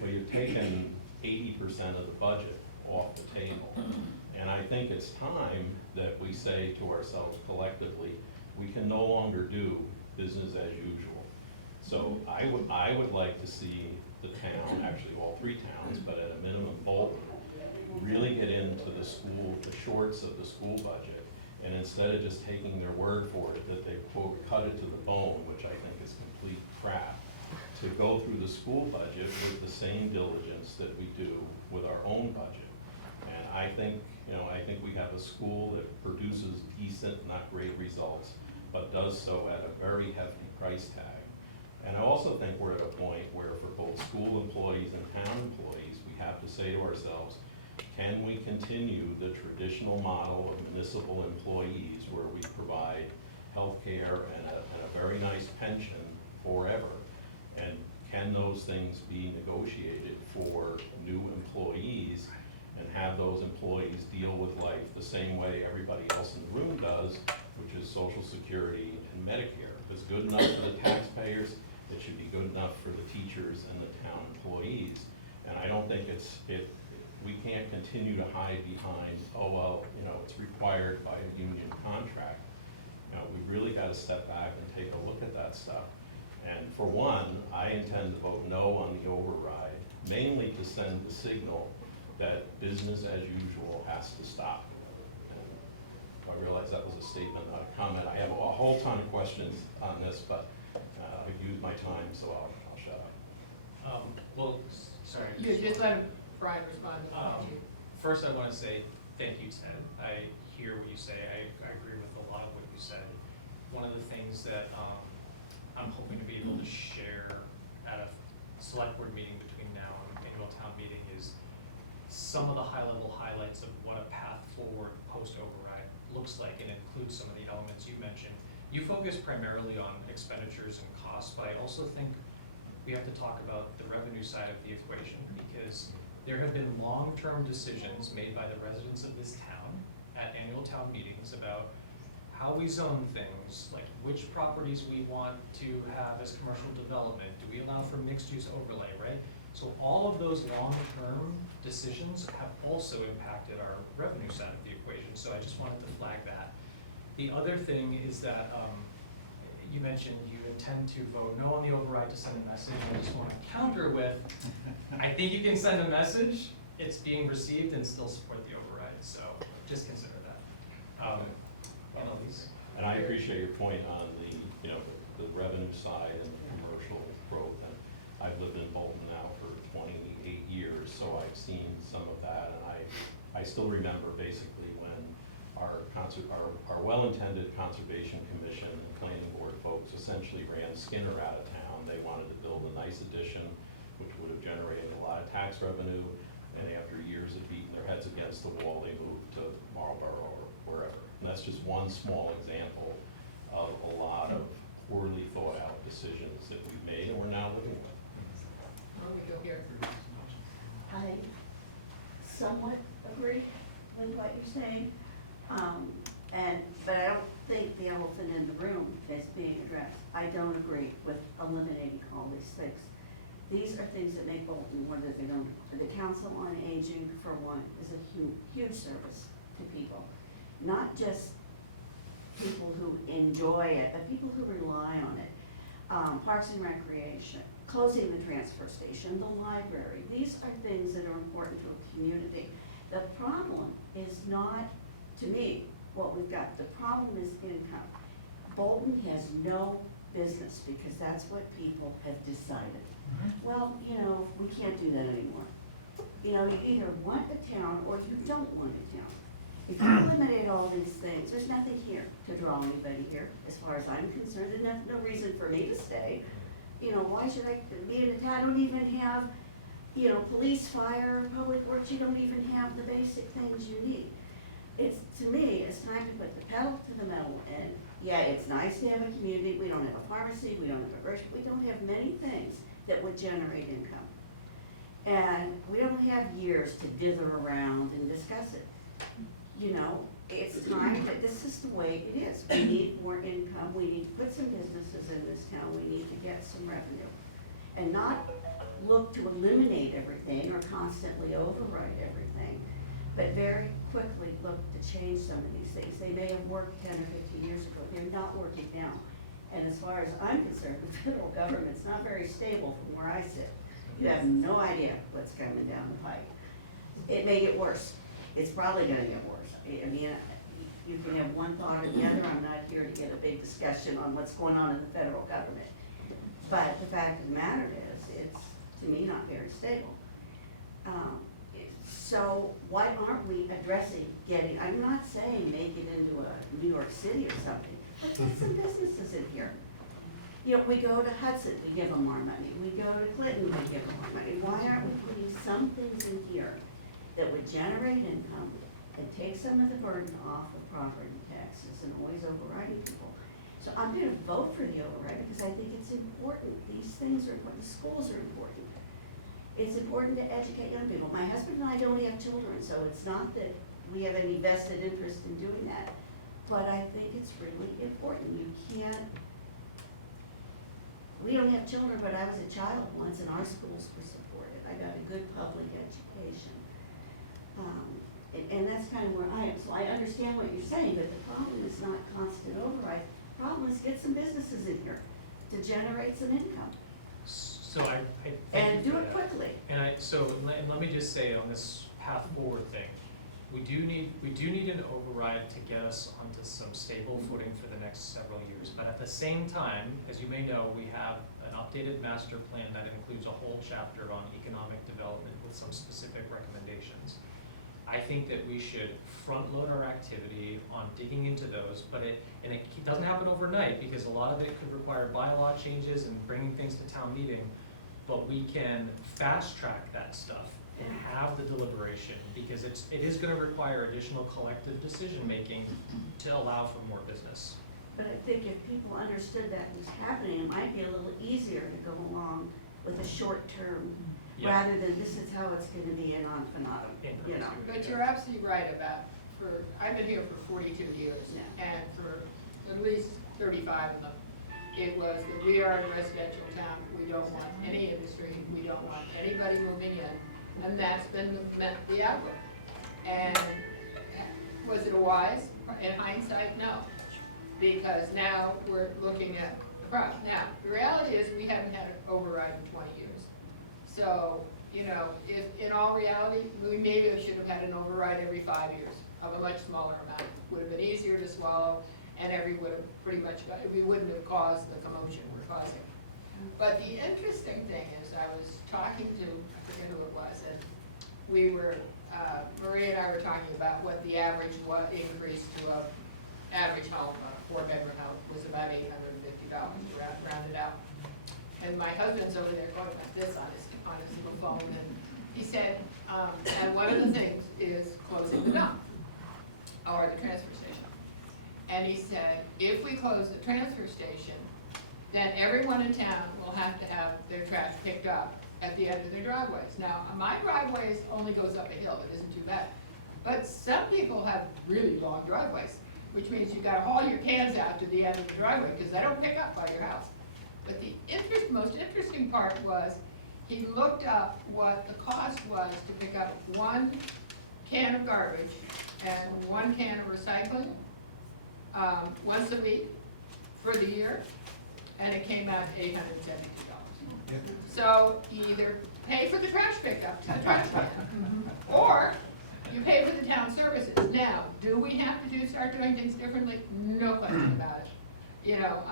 Well, you're taking 80% of the budget off the table. And I think it's time that we say to ourselves collectively, we can no longer do business as usual. So I would like to see the town, actually all three towns, but at a minimum Bolton, really get into the shorts of the school budget, and instead of just taking their word for it, that they quote, cut it to the bone, which I think is complete crap, to go through the school budget with the same diligence that we do with our own budget. And I think we have a school that produces decent, not great results, but does so at a very hefty price tag. And I also think we're at a point where for both school employees and town employees, we have to say to ourselves, can we continue the traditional model of municipal employees where we provide health care and a very nice pension forever? And can those things be negotiated for new employees and have those employees deal with life the same way everybody else in the room does, which is Social Security and Medicare? If it's good enough for the taxpayers, it should be good enough for the teachers and the town employees. And I don't think we can't continue to hide behind, oh, well, you know, it's required by a union contract. You know, we really got to step back and take a look at that stuff. And for one, I intend to vote no on the override, mainly to send the signal that business as usual has to stop. And I realize that was a statement, not a comment. I have a whole ton of questions on this, but I've used my time, so I'll shut up. Well, sorry. You just let Brian respond to that. First, I want to say thank you, Ted. I hear what you say. I agree with a lot of what you said. One of the things that I'm hoping to be able to share at a select board meeting between now and the annual town meeting is some of the high-level highlights of what a path forward post-override looks like, and includes some of the elements you mentioned, you focus primarily on expenditures and costs, but I also think we have to talk about the revenue side of the equation, because there have been long-term decisions made by the residents of this town at annual town meetings about how we zone things, like which properties we want to have as commercial development, do we allow for mixed-use overlay, right? So all of those long-term decisions have also impacted our revenue side of the equation, so I just wanted to flag that. The other thing is that, you mentioned you intend to vote no on the override to send a message. I just want to counter with, I think you can send a message, it's being received, and still support the override, so just consider that. Annalise? And I appreciate your point on the, the revenue side and commercial growth. And I've lived in Bolton now for 28 years, so I've seen some of that. And I still remember basically when our well-intended Conservation Commission and Planning Board folks essentially ran Skinner out of town. They wanted to build a nice addition, which would have generated a lot of tax revenue. And after years of beating their heads against the wall, they moved to Marlboro or wherever. And that's just one small example of a lot of poorly thought out decisions that we've made and we're now living with. Well, we go here. I somewhat agree with what you're saying, but I don't think the elephant in the room is being addressed. I don't agree with eliminating all these things. These are things that make Bolton what they don't. The Council on Aging, for one, is a huge service to people. Not just people who enjoy it, but people who rely on it. Parks and Recreation, closing the transfer station, the library. These are things that are important to a community. The problem is not, to me, what we've got. The problem is income. Bolton has no business because that's what people have decided. Well, we can't do that anymore. You either want a town or you don't want a town. If you eliminate all these things, there's nothing here to draw anybody here, as far as I'm concerned, and there's no reason for me to stay. Why should I be in a town? I don't even have, police, fire, public works. You don't even have the basic things you need. To me, it's time to put the pedal to the metal, and yeah, it's nice to have a community. We don't have a pharmacy, we don't have a grocery, we don't have many things that would generate income. And we don't have years to dither around and discuss it. It's time that this is the way it is. We need more income, we need to put some businesses in this town, we need to get some revenue. And not look to eliminate everything or constantly override everything, but very quickly look to change some of these things. They may have worked 10 or 15 years ago, they're not working now. And as far as I'm concerned, the federal government's not very stable from where I sit. You have no idea what's coming down the pike. It may get worse. It's probably gonna get worse. I mean, you can have one thought or the other. I'm not here to get a big discussion on what's going on in the federal government. But the fact of the matter is, it's, to me, not very stable. So why aren't we addressing I'm not saying make it into a New York City or something, but get some businesses in here. We go to Hudson, we give them more money. We go to Clinton, we give them more money. Why aren't we putting some things in here that would generate income and take some of the burden off of property taxes and always overriding people? So I'm gonna vote for the override because I think it's important. These things are important, the schools are important. It's important to educate young people. My husband and I don't have children, so it's not that we have any vested interest in doing that. But I think it's really important. We don't have children, but I was a child once and our schools were supported. I got a good public education. And that's kind of where I am. So I understand what you're saying, but the problem is not constant override. The problem is get some businesses in here to generate some income. So I thank And you do for it that. quickly. And let me just say on this path forward thing, we do need an override to get us onto some stable footing for the next several years. But at the same time, as you may know, we have an updated master plan that includes a whole chapter on economic development with some specific recommendations. I think that we should front load our activity on digging into those, but it doesn't happen overnight because a lot of it could require bylaw changes and bringing things to town meeting. But we can fast track that stuff and have the deliberation because it is going to require additional collective decision making to allow for more business. But I think if people understood that was happening, it might be a little easier to go along with a short term, Yeah. rather than this is how it's gonna be in infinitum, you know? But you're absolutely right about, I've been here for 42 years, Yeah. and for at least 35 of them, it was that we are a residential town, we don't want any industry, we don't want anybody moving in, and that's been the outlook. And was it wise? In hindsight, no, because now we're looking at the problem. Now, the reality is, we haven't had an override in 20 years. So, you know, if, in all reality, we maybe should have had an override every 5 years of a much smaller amount. Would have been easier to swallow, and would have pretty much, we wouldn't have caused the commotion we're causing. But the interesting thing is, I was talking to, I forget who it was, and we were, Maria and I were talking about what the average increase to a average home, a 4-bedroom house, was about $850, rounded out. And my husband's over there going like this on his little phone, and he said, and one of the things is closing the dump, or the transfer station. And he said, if we close the transfer station, then everyone in town will have to have their trash picked up at the end of their driveways. Now, my driveway only goes up a hill, it isn't too bad. But some people have really long driveways, which means you've got to haul your cans out to the end of the driveway, because they don't pick up by your house. But the most interesting part was, he looked up what the cost was to pick up 1 can of garbage and 1 can of recycling, once a week for the year, and it came out $872. Yeah. So you either pay for the trash pickup to the trash can, or you pay for the town services. Now, do we have to start doing things differently? No question about it. You know,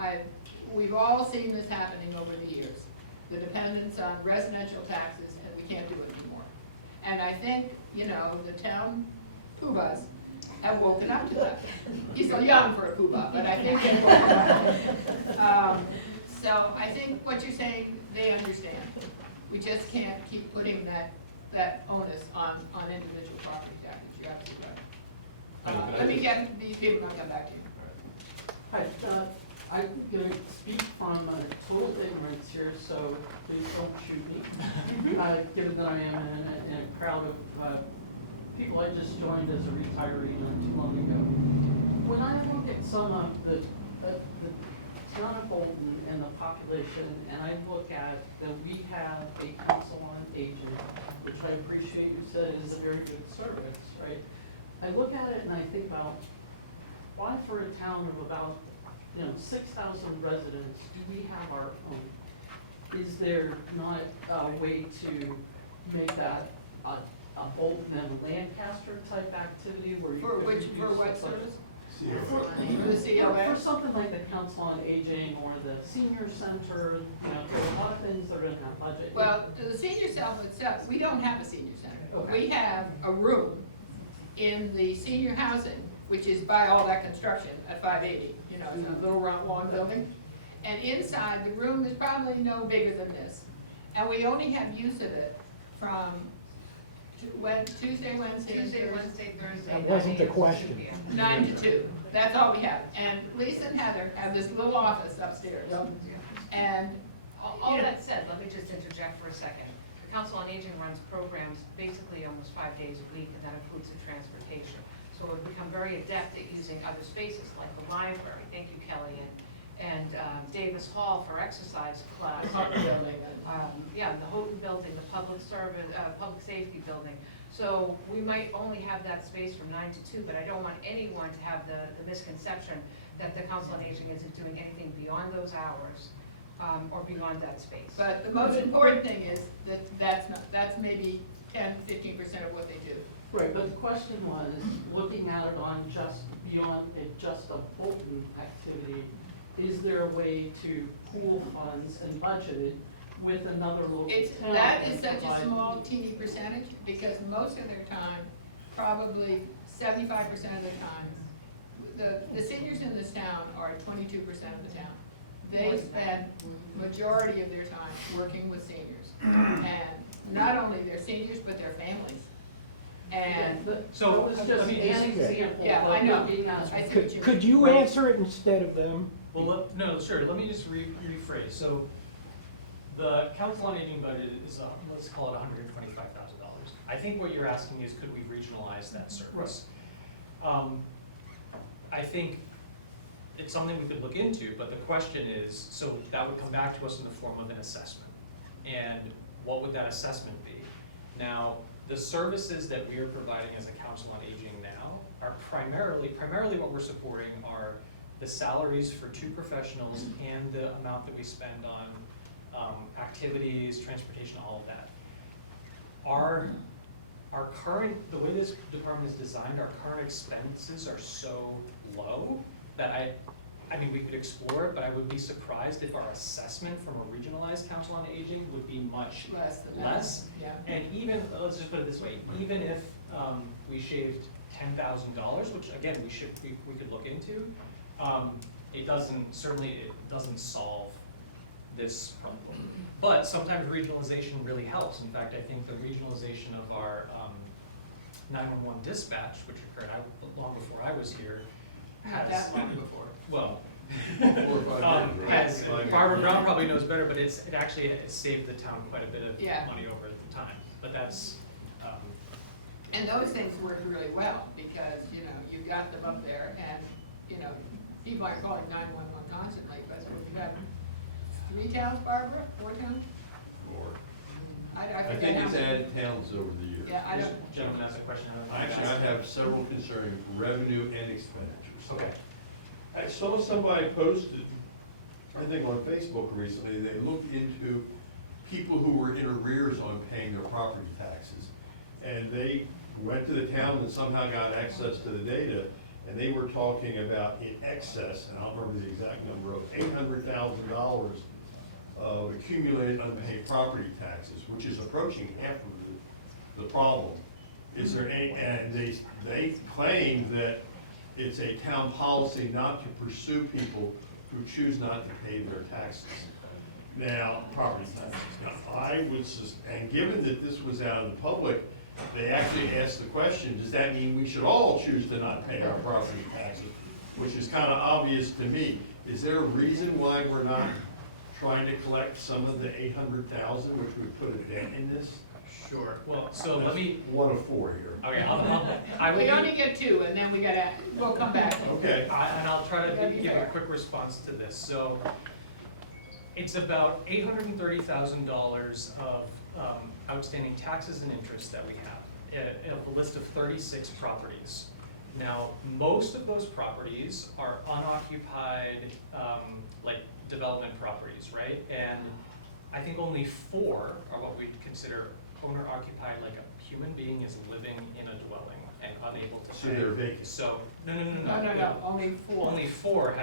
we've all seen this happening over the years, the dependence on residential taxes, and we can't do it anymore. And I think, you know, the town poobahs have woken up to that. He's so young for a poobah, but I think they've woken up. So I think what you're saying, they understand. We just can't keep putting that onus on individual property taxes. You're absolutely right. Let me get these people, and I'll come back to you. Hi, I'm going to speak from total ignorance here, so please don't shoot me. Given that I am in a crowd of people I just joined as a retiree not too long ago. When I look at some of the town of Bolton and the population, and I look at that we have a council on aging, which I appreciate you said is a very good service, right? I look at it and I think about, why for a town of about 6,000 residents, do we have our own? Is there not a way to make that a Bolton and Lancaster type activity where you For could which, reduce for what the budget? service? For For the COA? for something like the Council on Aging or the Senior Center, there are a lot of things that are in that budget. Well, the senior center itself, we don't have a senior center. Okay. We have a room in the senior housing, which is by all that construction at 580, it's a little round, long building. And inside, the room is probably no bigger than this. And we only have use of it from Tuesday, Wednesday, and Tuesday, Thursday, Wednesday, Thursday. That wasn't the 9 a.m. to question. 2 p.m. 9 to 2. That's all we have. And Lisa and Heather have this little office upstairs. And, All that said, let me just interject for a second. The Council on Aging runs programs basically almost 5 days a week, and that includes the transportation. So we've become very adept at using other spaces like the library, thank you Kelly, and Davis Hall for exercise class. The Houghton building, the public safety building. So we might only have that space from 9 to 2, but I don't want anyone to have the misconception that the Council on Aging isn't doing anything beyond those hours, or beyond that space. but the most important thing is that that's maybe 10-15% of what they do. Right, but the question was, looking at it on just beyond just a Bolton activity, is there a way to pool funds and budget it with another local town? That is and such a provide- small, teeny percentage, because most of their time, probably 75% of the time, the seniors in this town are 22% of the town. They spend majority of their time working with seniors. And not only their seniors, but their families. And, So, That was let just me an just- example. yeah, of I know, being I asked. see what you mean. Could you Right. answer it instead of them? Well, no, sure, let me just rephrase. So the Council on Aging budget is, let's call it $125,000. I think what you're asking is, could we regionalize that service? I think it's something we could look into, but the question is, so that would come back to us in the form of an assessment. And what would that assessment be? Now, the services that we are providing as a Council on Aging now are primarily what we're supporting are the salaries for 2 professionals and the amount that we spend on activities, transportation, all of that. Our current, the way this department is designed, our current expenses are so low that I mean, we could explore it, but I would be surprised if our assessment from a regionalized Council on Aging would be much less than that. less. Yeah. And even, let's just put it this way, even if we shaved $10,000, which again, we could look into, it doesn't solve this problem. But sometimes regionalization really helps. In fact, I think the regionalization of our 911 dispatch, which occurred long before I was here, Not has, that long before. well, 4 or 5 years, right? has, 5 years. Barbara Brown probably knows better, but it actually has saved the town quite a bit of Yeah. money over the time. But that's, And those things work really well, because, you know, you got them up there, and, you know, people are calling 911 constantly, but you have 3 towns, Barbara, 4 towns? I I forget think how it's many. added towns over the years. Yeah, I this don't, gentleman has a question. Actually, I have several concerning revenue and expenditures. Okay. I saw somebody posted, I think on Facebook recently, they looked into people who were in arrears on paying their property taxes. And they went to the town and somehow got access to the data, and they were talking about in excess, and I don't remember the exact number, of $800,000 of accumulated unpaid property taxes, which is approaching half of the problem. Is there any, and they claim that it's a town policy not to pursue people who choose not to pay their taxes. Now, property taxes. Now, and given that this was out in the public, they actually asked the question, does that mean we should all choose to not pay our property taxes? Which is kind of obvious to me. Is there a reason why we're not trying to collect some of the 800,000, which would put a dent in this? Sure. Well, so let me, One of 4 here. okay, I will we be- only get 2, and then we'll come back. Okay. and I'll try to That'd be give a fair. quick response to this. So it's about $830,000 of outstanding taxes and interest that we have, of a list of 36 properties. Now, most of those properties are unoccupied, like development properties, right? And I think only 4 are what we'd consider owner occupied, like a human being is living in a dwelling and unable to So pay. they're vacant. So, no. No, only 4. Only 4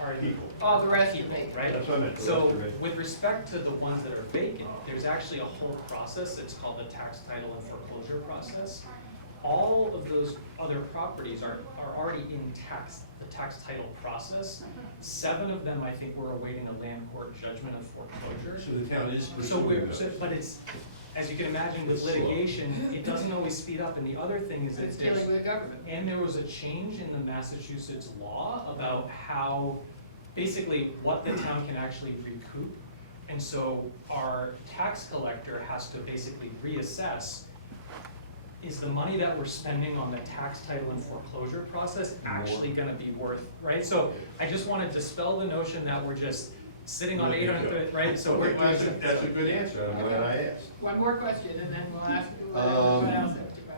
are People. All the rest are people, vacant. right? That's what I meant. the So rest are vacant. with respect to the ones that are vacant, there's actually a whole process, it's called the tax title and foreclosure process. All of those other properties are already in the tax title process. 7 of them, I think, we're awaiting a land court judgment of foreclosure. So the town is So pursuing those. but it's, as you can imagine with It's slow. litigation, it doesn't always speed up, and the other thing is that It's there's. dealing with the government. And there was a change in the Massachusetts law about how, basically, what the town can actually recoup. And so our tax collector has to basically reassess, is the money that we're spending on the tax title and foreclosure process actually gonna be worth, right? So I just wanna dispel the notion that we're just sitting on Letting it 800, right? So Okay, we're. that's a good answer, I'm glad I asked. One more question, and then we'll ask, what Um, else have you got?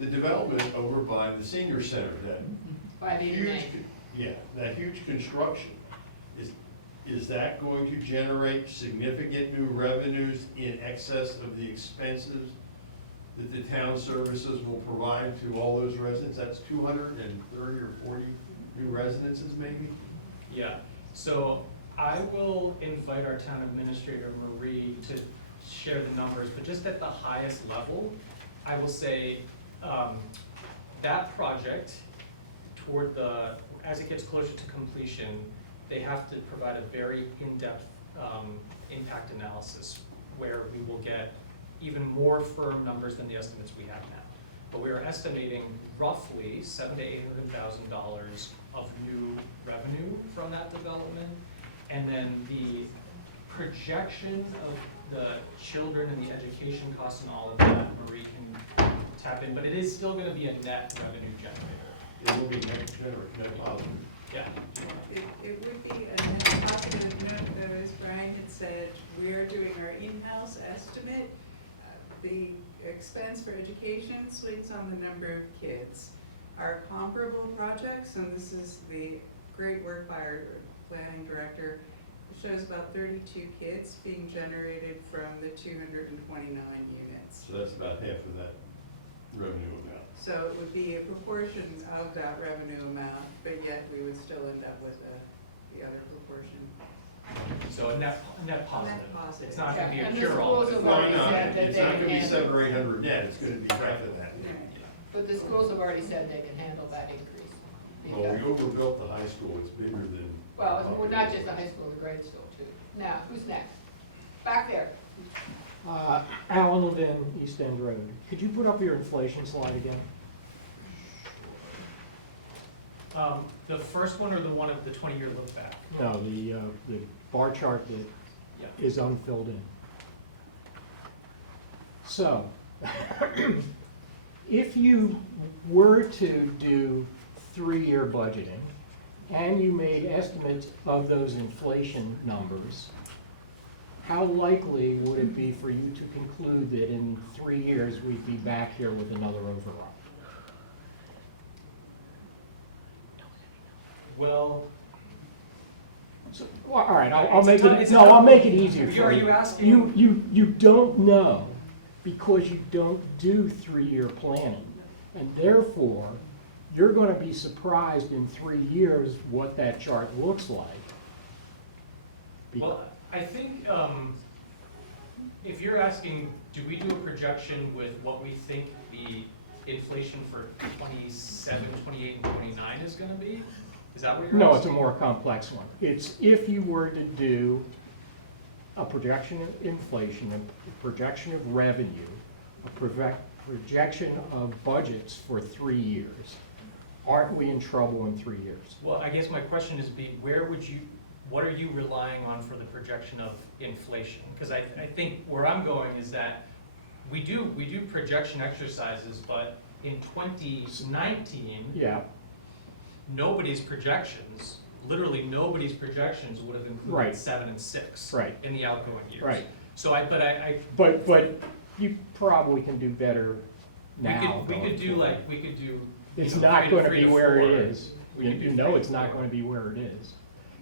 The development over by the senior center, that By the huge, May. yeah, that huge construction, is that going to generate significant new revenues in excess of the expenses that the town services will provide to all those residents? That's 230 or 40 new residences maybe? Yeah, so I will invite our town administrator, Marie, to share the numbers, but just at the highest level, I will say, that project as it gets closer to completion, they have to provide a very in-depth, impact analysis, where we will get even more firm numbers than the estimates we have now. But we are estimating roughly $700,000 to $800,000 of new revenue from that development. And then the projection of the children and the education costs and all of that, Marie can tap in, but it is still gonna be a net revenue generator. It will be net positive. Yeah. It would be a net positive note, though, as Brian had said, we're doing our in-house estimate. The expense for education swings on the number of kids. Our comparable projects, and this is the great work by our planning director, shows about 32 kids being generated from the 229 units. So that's about half of that revenue amount. So it would be a proportion of that revenue amount, but yet we would still end up with the other proportion. So a net positive. Net positive. It's not gonna be a And the cure-all. schools but have it's- already No, said that it's they not can gonna be handle. 700 or 800 net, it's gonna be half of that. But the schools have already said they can handle that increase. Well, we overbuilt the high school, it's bigger than. Well, we're not just the high school, the grade school too. Now, who's next? Back there. Alan Levin, East End Road. Could you put up your inflation slide again? The first one or the one of the 20-year look back? No, the bar chart that Yeah. is unfilled in. So, if you were to do 3-year budgeting, and you made estimates of those inflation numbers, how likely would it be for you to conclude that in 3 years, we'd be back here with another override? Well, So, well, all right, I'll It's a make tough- it, it's a no, tough- I'll make it easier for you. Are you asking- You don't know because you don't do 3-year planning. And therefore, you're gonna be surprised in 3 years what that chart looks like. Be- well, I think, if you're asking, do we do a projection with what we think the inflation for 27, 28, and 29 is gonna be? Is that what you're asking? No, it's a more complex one. It's if you were to do a projection of inflation, a projection of revenue, a projection of budgets for 3 years, aren't we in trouble in 3 years? Well, I guess my question is what are you relying on for the projection of inflation? Because I think where I'm going is that we do projection exercises, but in 2019, Yeah, nobody's projections, literally nobody's projections would have included Right. 7 and 6 Right. in the outgoing years. Right. So but you probably can do better now. we going could do forward. like, we could do. It's you know, not 3 gonna 3 be to where it 4. is. We You could do you 3 know to it's not 4. gonna be where it is.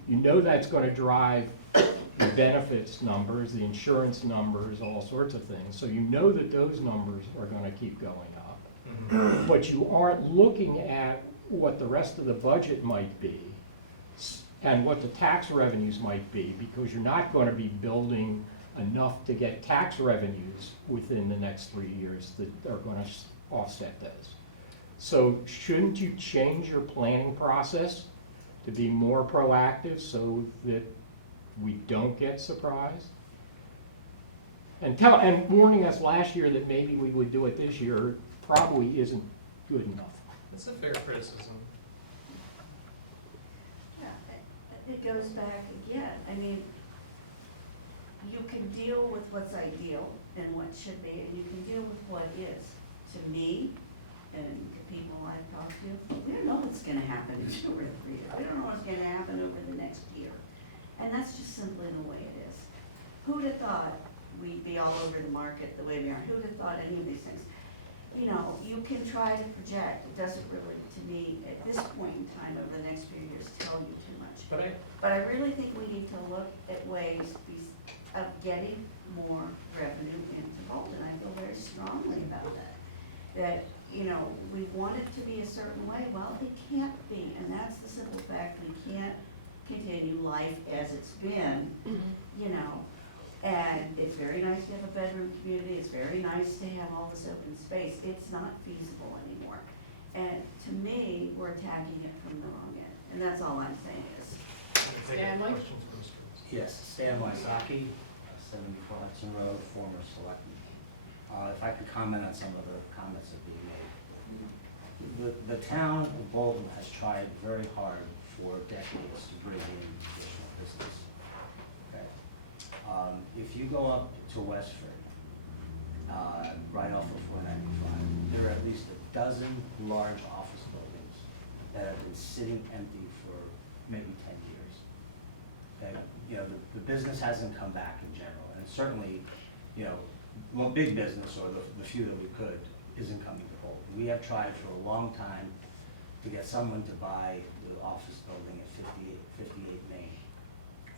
You know that's gonna drive the benefits numbers, the insurance numbers, all sorts of things. So you know that those numbers are gonna keep going up. Mhm. But you aren't looking at what the rest of the budget might be and what the tax revenues might be, because you're not gonna be building enough to get tax revenues within the next 3 years that are gonna offset those. So shouldn't you change your planning process to be more proactive so that we don't get surprised? And warning us last year that maybe we would do it this year probably isn't good enough. That's a fair criticism. Yeah, it goes back again, I mean, you can deal with what's ideal and what should be, and you can deal with what is. To me, and to people I've talked to, we don't know what's gonna happen in 2 or 3 years, we don't know what's gonna happen over the next year. And that's just simply the way it is. Who'd have thought we'd be all over the market the way we are, who'd have thought any of these things? You know, you can try to project, it doesn't really, to me, at this point in time, over the next few years, tell you too much. But I really think we need to look at ways of getting more revenue into Bolton. I feel very strongly about that. That, you know, we want it to be a certain way, well, it can't be, and that's the simple fact, we can't continue life as it's been, you know. And it's very nice to have a bedroom community, it's very nice to have all this open space, it's not feasible anymore. And to me, we're attacking it from the wrong end, and that's all I'm saying is, Take Stanley? questions from the students. Yes, Stan Wysocki, 74 Hudson Road, former selectman. if I could comment on some of the comments that being made. The town of Bolton has tried very hard for decades to bring in additional business. Okay? If you go up to Westford, right off of 495, there are at least a dozen large office buildings that have been sitting empty for maybe 10 years. Okay? You know, the business hasn't come back in general, and certainly, you know, well, big business, or the few that we could, isn't coming to Bolton. We have tried for a long time to get someone to buy the office building at 58 Main,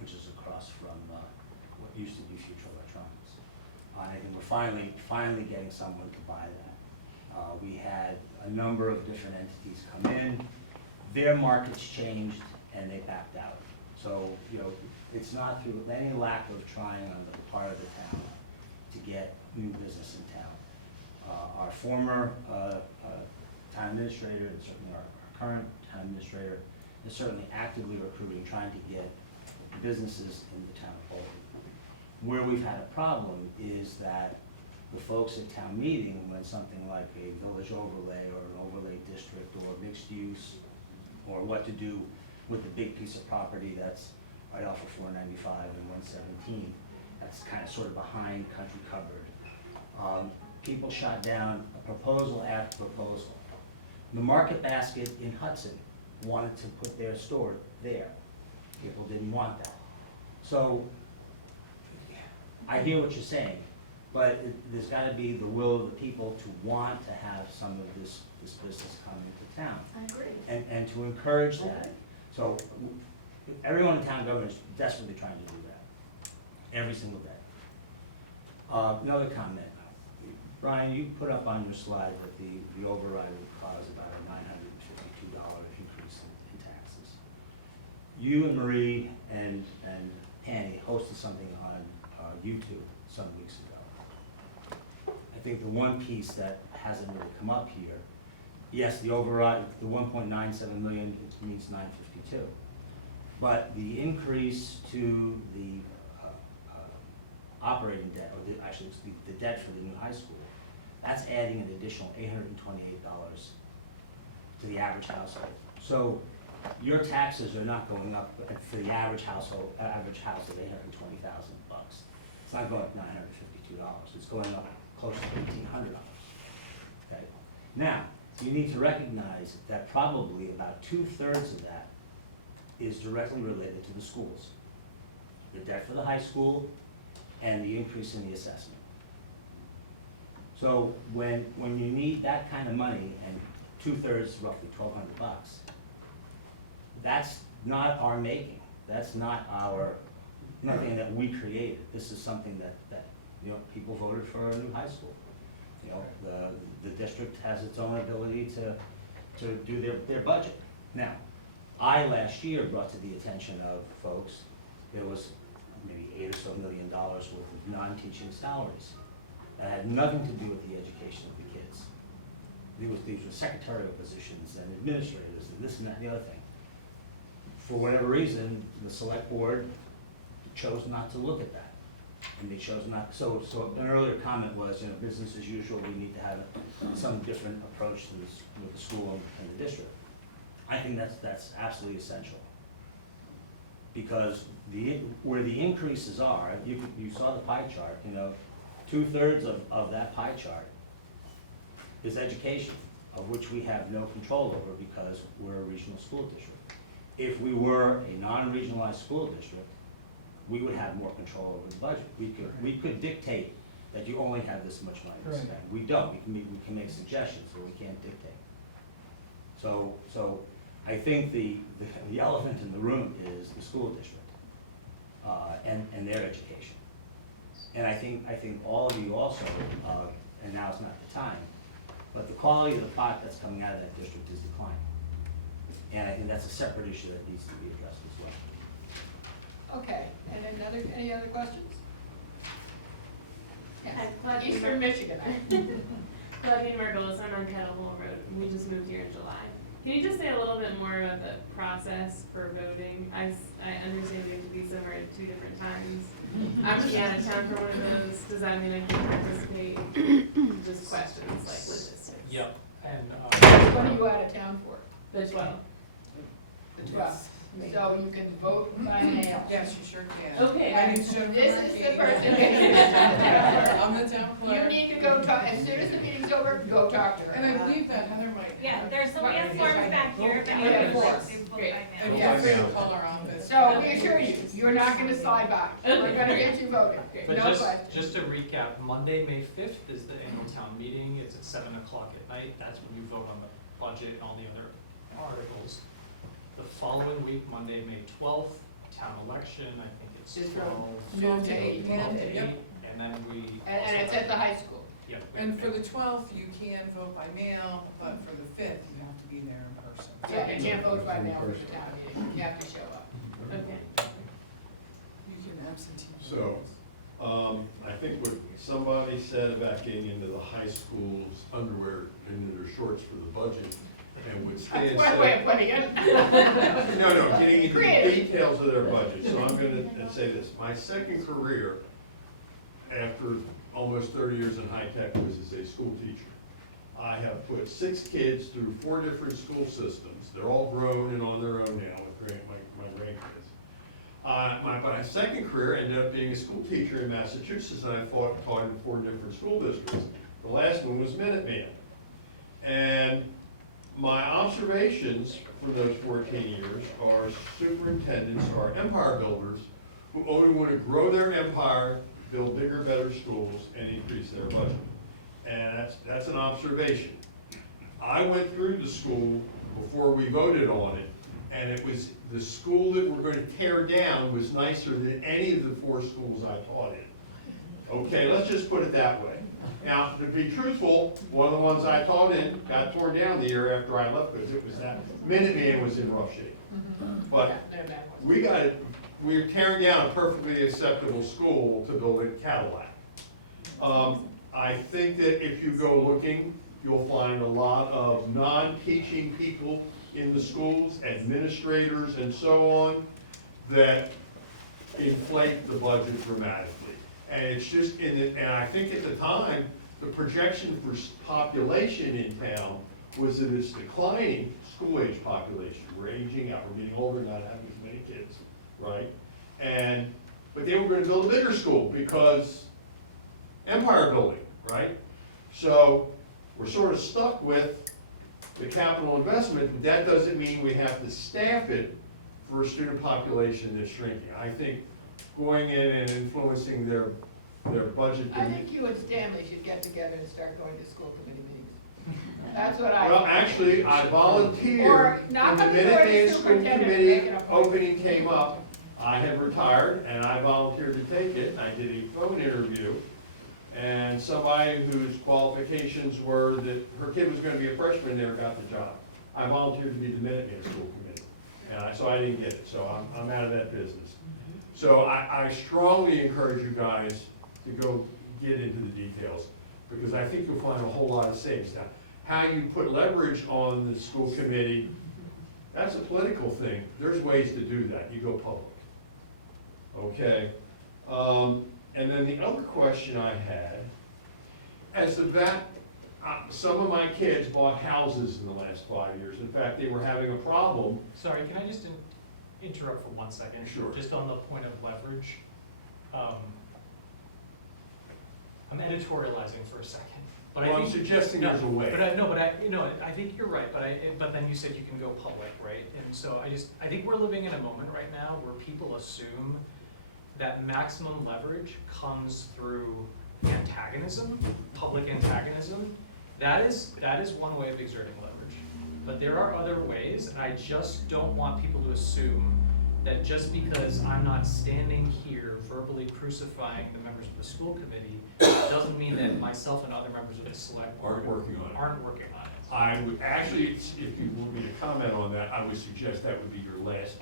which is across from what used to be Future Electronics. I think we're finally getting someone to buy that. We had a number of different entities come in, their markets changed, and they backed out. So, you know, it's not through any lack of trying on the part of the town to get new business in town. Our former town administrator, and certainly our current town administrator, is certainly actively recruiting, trying to get businesses in the town of Bolton. Where we've had a problem is that the folks at town meeting, when something like a village overlay or an overlay district or mixed use, or what to do with the big piece of property that's right off of 495 and 117, that's kind of sort of behind Country Cupboard. People shot down a proposal after proposal. The Market Basket in Hudson wanted to put their store there. People didn't want that. So, I hear what you're saying, but there's gotta be the will of the people to want to have some of this business come into town. I agree. And to encourage that. So, everyone in town government is desperately trying to do that, every single day. Another comment. Brian, you put up on your slide that the override would cause about a $952 increase in taxes. You and Marie and Annie hosted something on YouTube some weeks ago. I think the one piece that hasn't really come up here, yes, the override, the 1.97 million, it means 952. But the increase to the operating debt, or actually it's the debt for the new high school, that's adding an additional $828 to the average household. So your taxes are not going up for the average household, average house of $820,000. It's not going up $952. It's going up close to $1,800. Okay. Now, you need to recognize that probably about 2/3 of that is directly related to the schools. The debt for the high school and the increase in the assessment. So when you need that kind of money, and 2/3, roughly $1,200, that's not our making. That's not nothing that we created. This is something that you know, people voted for a new high school. You know, the district has its own ability to do their budget. Now, I last year brought to the attention of folks, there was maybe $8 million or so worth of non-teaching salaries that had nothing to do with the education of the kids. These were secretarial positions and administrators and this and that and the other thing. For whatever reason, the select board chose not to look at that. And they chose not, so an earlier comment was, you know, business as usual, we need to have some different approach to this with the school and the district. I think that's absolutely essential. Because where the increases are, you saw the pie chart, you know, 2/3 of that pie chart is education, of which we have no control over because we're a regional school district. If we were a non-regionalized school district, we would have more control over the budget. We could dictate that you only have this much money to spend. We don't. We can make suggestions, but we can't dictate. So I think the elephant in the room is the school district and their education. And I think all of you also, and now it's not the time, but the quality of the pot that's coming out of that district is declining. And I think that's a separate issue that needs to be addressed as well. Okay, and any other questions? Yes. Hi, Claudine Eastern Michigan. Claudine Margolis, I'm on Kettle Hole Road. We just moved here in July. Can you just say a little bit more about the process for voting? I understand we have to be somewhere at 2 different times. I'm gonna be out of town for one of those. Does that mean I can participate? Just questions like logistics. Yep, and, What are you out of town for? The 12th. The 12th. So you can vote by mail. Yes, you sure can. Okay. My name's Jennifer This is the Markey. person. I'm the town You clerk. need to go talk, as soon as the meeting's over, go talk to her. And I believe that Heather might. Yeah, there's some, we have forms back here, if Yeah, anyone would like forms. to vote Great. by And mail. Yeah. feel free to call our office. So we assure you, you're not gonna slide by. We're gonna get you voted. but No just, question. just to recap, Monday, May 5th is the annual town meeting. It's at 7 o'clock at night. That's when you vote on the budget and all the other articles. The following week, Monday, May 12th, town election, I think it's It's 12. from noon to 8. 12 to 8, Yep. and then we. And it's at the high school. Yep. we And have for mail. the 12th, you can vote by mail, but for the 5th, you have to be there in person. Yeah, you can't vote by mail for the town meeting. You have to show up. Okay. You can absentee. So, I think what somebody said about getting into the high school's underwear, into their shorts for the budget, and what Stan That's one way said. of putting it. No, getting into the Creative. details of their budget, so I'm gonna say this, my second career, after almost 30 years in high tech, was as a school teacher. I have put 6 kids through 4 different school systems, they're all grown and on their own now with my grandkids. My second career ended up being a school teacher in Massachusetts, and I taught in 4 different school districts. The last one was Minuteman. And my observations from those 14 years are superintendents are empire builders who only want to grow their empire, build bigger, better schools, and increase their budget. And that's an observation. I went through the school before we voted on it, and it was, the school that we're going to tear down was nicer than any of the 4 schools I taught in. Okay, let's just put it that way. Now, to be truthful, one of the ones I taught in got torn down the year after I left because it was that, Minuteman was in rough shape. But Yeah, they're bad ones. we're tearing down a perfectly acceptable school to build a Cadillac. I think that if you go looking, you'll find a lot of non-teaching people in the schools, administrators and so on, that inflate the budget dramatically. And it's just, and I think at the time, the projection for population in town was that it's declining, school-age population. We're aging out, we're getting older, not having as many kids, right? But they were gonna build a bigger school because empire building, right? So we're sort of stuck with the capital investment, but that doesn't mean we have to staff it for a student population that's shrinking. I think going in and influencing their budget. I think you and Stanley should get together and start going to school committee meetings. That's what I. Well, actually, I volunteered Or when not the coming forward as Minuteman School superintendent, Committee make an appointment. opening came up. I had retired and I volunteered to take it. I did a phone interview. And somebody whose qualifications were that her kid was gonna be a freshman there got the job. I volunteered to be the Minuteman School Committee. And so I didn't get it, so I'm out of that business. So I strongly encourage you guys to go get into the details, because I think you'll find a whole lot of savings. Now, how you put leverage on the school committee, that's a political thing. There's ways to do that. You go public. Okay? And then the other question I had, as of that, some of my kids bought houses in the last 5 years. In fact, they were having a problem. Sorry, can I just interrupt for 1 second? Sure. Just on the point of leverage. I'm editorializing for a second, but I Well, think. I'm suggesting No, there's a way. But I think you're right, but then you said you can go public, right? And so I think we're living in a moment right now where people assume that maximum leverage comes through antagonism, public antagonism. That is one way of exerting leverage. But there are other ways, and I just don't want people to assume that just because I'm not standing here verbally crucifying the members of the school committee, doesn't mean that myself and other members of the select board Aren't working on it. aren't working on it. I would actually, if you want me to comment on that, I would suggest that would be your last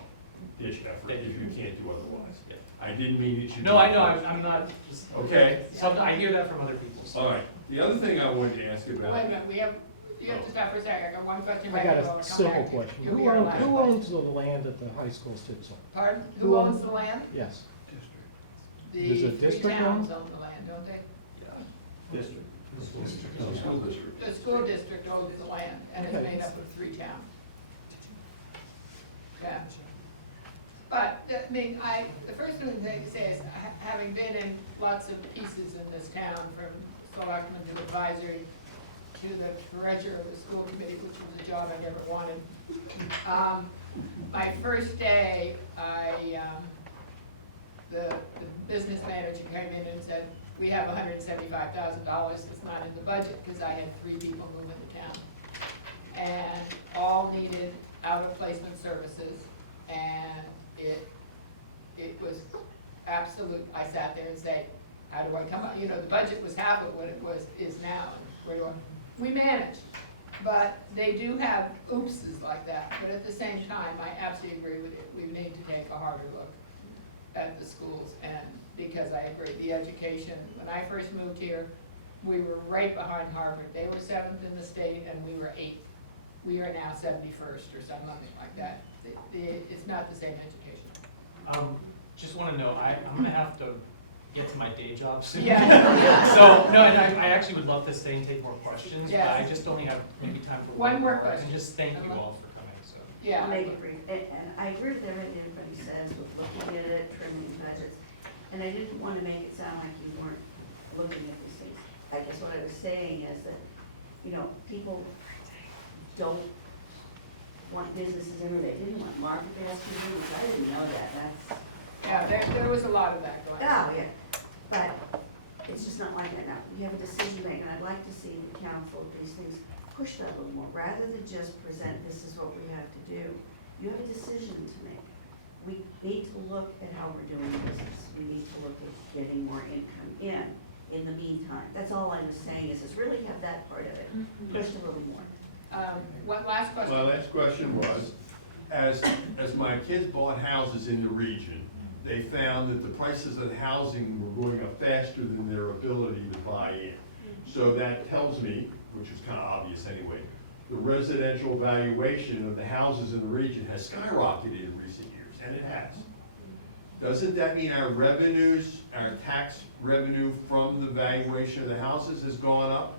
ditch effort if you can't do otherwise. Yeah. I didn't mean it should. No, I know, I'm not, just, Okay, I hear that from other people, so. all right. The other thing I wanted to ask Wait a about, minute, we have you have to stop for a second, I got one question. I back got and we'll a come simple back to you. question. You'll be our last Who question. owns the land that the high school sits on? Pardon? who Who owns- owns the land? Yes. The Does the three district towns own? own the land, don't they? District. No, school district. The school district owns the land, and it's Okay. made up of 3 towns. Yeah. But, I mean, the first thing to say is, having been in lots of pieces in this town, from selectman to advisory to the treasurer of the school committee, which was a job I never wanted. My first day, the business manager came in and said, we have $175,000 that's not in the budget, because I had 3 people move into town. And all needed out-of-placement services, and it was absolute, I sat there and said, how do I come up, the budget was half of what it is now, and we're doing, we managed. But they do have oopses like that, but at the same time, I absolutely agree with you, we need to take a harder look at the schools, and because I agree, the education, when I first moved here, we were right behind Harvard. They were 7th in the state, and we were 8th. We are now 71st or something like that. It's not the same education. Just wanna know, I'm gonna have to get to my day job soon. Yeah. So, no, and I actually would love to stay and take more questions, but Yeah. I just only have maybe time for One more And question. just thank you all for coming, so. Yeah. I'll make it brief, and I agree with everything everybody says with looking at it, trimming budgets. And I didn't want to make it sound like you weren't looking at these things. I guess what I was saying is that, people don't want businesses everywhere. They didn't want market-based communities, I didn't know that, that's. Yeah, there was a lot of that going on. Oh, yeah, but it's just not like that now. We have a decision maker, and I'd like to see the council, these things, push that a little more, rather than just present, this is what we have to do. You have a decision to make. We need to look at how we're doing business. We need to look at getting more income in the meantime. That's all I was saying, is really have that part of it pushed a little more. One last question. My last question was, as my kids bought houses in the region, they found that the prices of housing were going up faster than their ability to buy in. So that tells me, which is kind of obvious anyway, the residential valuation of the houses in the region has skyrocketed in recent years, and it has. Doesn't that mean our revenues, our tax revenue from the valuation of the houses has gone up?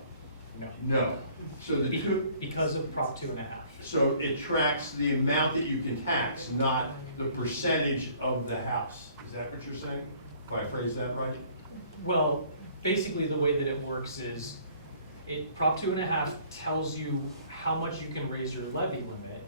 No. No. So the two, Because of Prop 2.5. so it tracks the amount that you can tax, not the percentage of the house. Is that what you're saying? If I phrase that right? Well, basically the way that it works is, Prop 2.5 tells you how much you can raise your levy limit.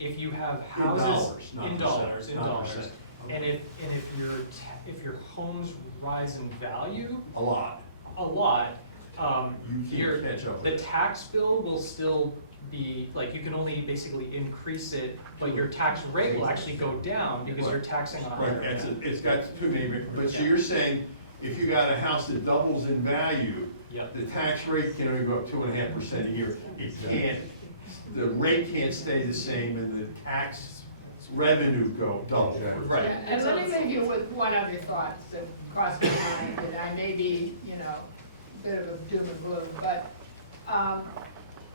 If you have houses. dollars, not In percent, dollars, in not dollars. percent. And if your homes rise in value A lot. a lot, You your, can't catch up the with it. tax bill will still be, like, you can only basically increase it, but your tax rate will actually go down because you're taxing on a higher Right, amount. it's got two main, but so you're saying, if you got a house that doubles in value, Yep. the tax rate can only go up 2.5% a year. It can't, the rate can't stay the same and the tax revenue go double. Right. And let me leave you with one other thought that crossed my mind, and I may be, a bit of a doom and gloom, but,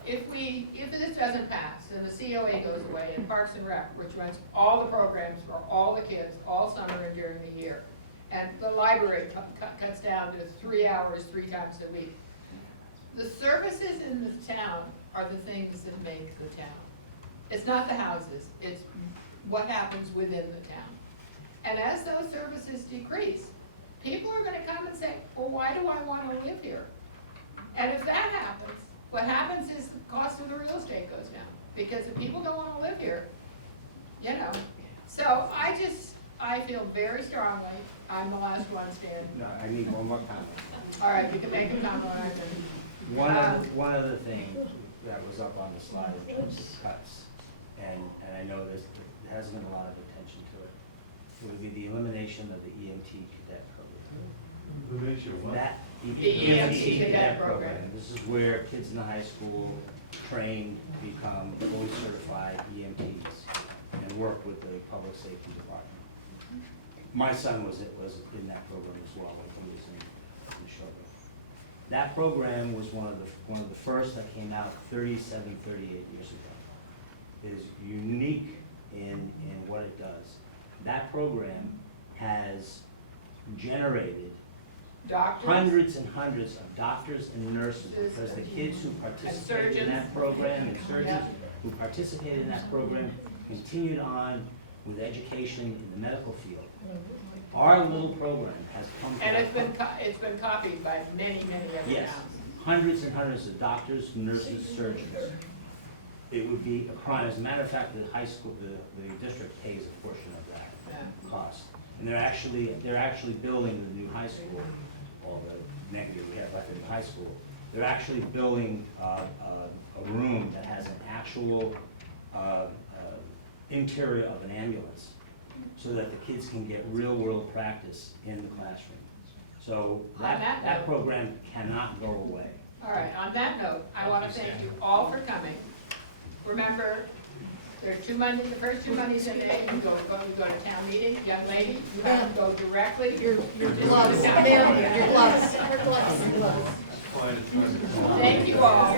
if this doesn't pass, and the COA goes away, and Parks and Rec, which runs all the programs for all the kids, all summer and during the year, and the library cuts down to 3 hours, 3 times a week. The services in the town are the things that make the town. It's not the houses, it's what happens within the town. And as those services decrease, people are gonna come and say, well, why do I wanna live here? And if that happens, what happens is the cost of the real estate goes down, because if people don't wanna live here, So I feel very strongly, I'm the last one standing. No, I need one more comment. All right, you can make a comment on it. One other thing that was up on the slide in terms of cuts, and I know this, there hasn't been a lot of attention to it, would be the elimination of the EMT cadet program. Elimination of what? The EMT cadet program. This is where kids in the high school train, become fully certified EMTs, and work with the public safety department. My son was in that program as well, when he was in Sugar. That program was one of the first that came out 37, 38 years ago. It is unique in what it does. That program has generated Doctors, hundreds and hundreds of doctors and nurses, because the kids who participated in that program, and surgeons who participated in that program, continued on with education in the medical field. Our little program has come to. and it's been copied by many, many other Yes, towns. hundreds and hundreds of doctors, nurses, surgeons. It would be a crime. As a matter of fact, the high school, the district pays a portion of that Yeah. cost. And they're actually building the new high school, all the negative we have left in the high school. They're actually building a room that has an actual interior of an ambulance, so that the kids can get real-world practice in the classroom. So On that that note- program cannot go away. All right, on that note, I want to thank you all for coming. Remember, there are 2 Mondays, the first 2 Mondays in May, you go to town meeting, young lady, you have to go directly. Your gloves, Down. there, your gloves, her gloves. Thank you all.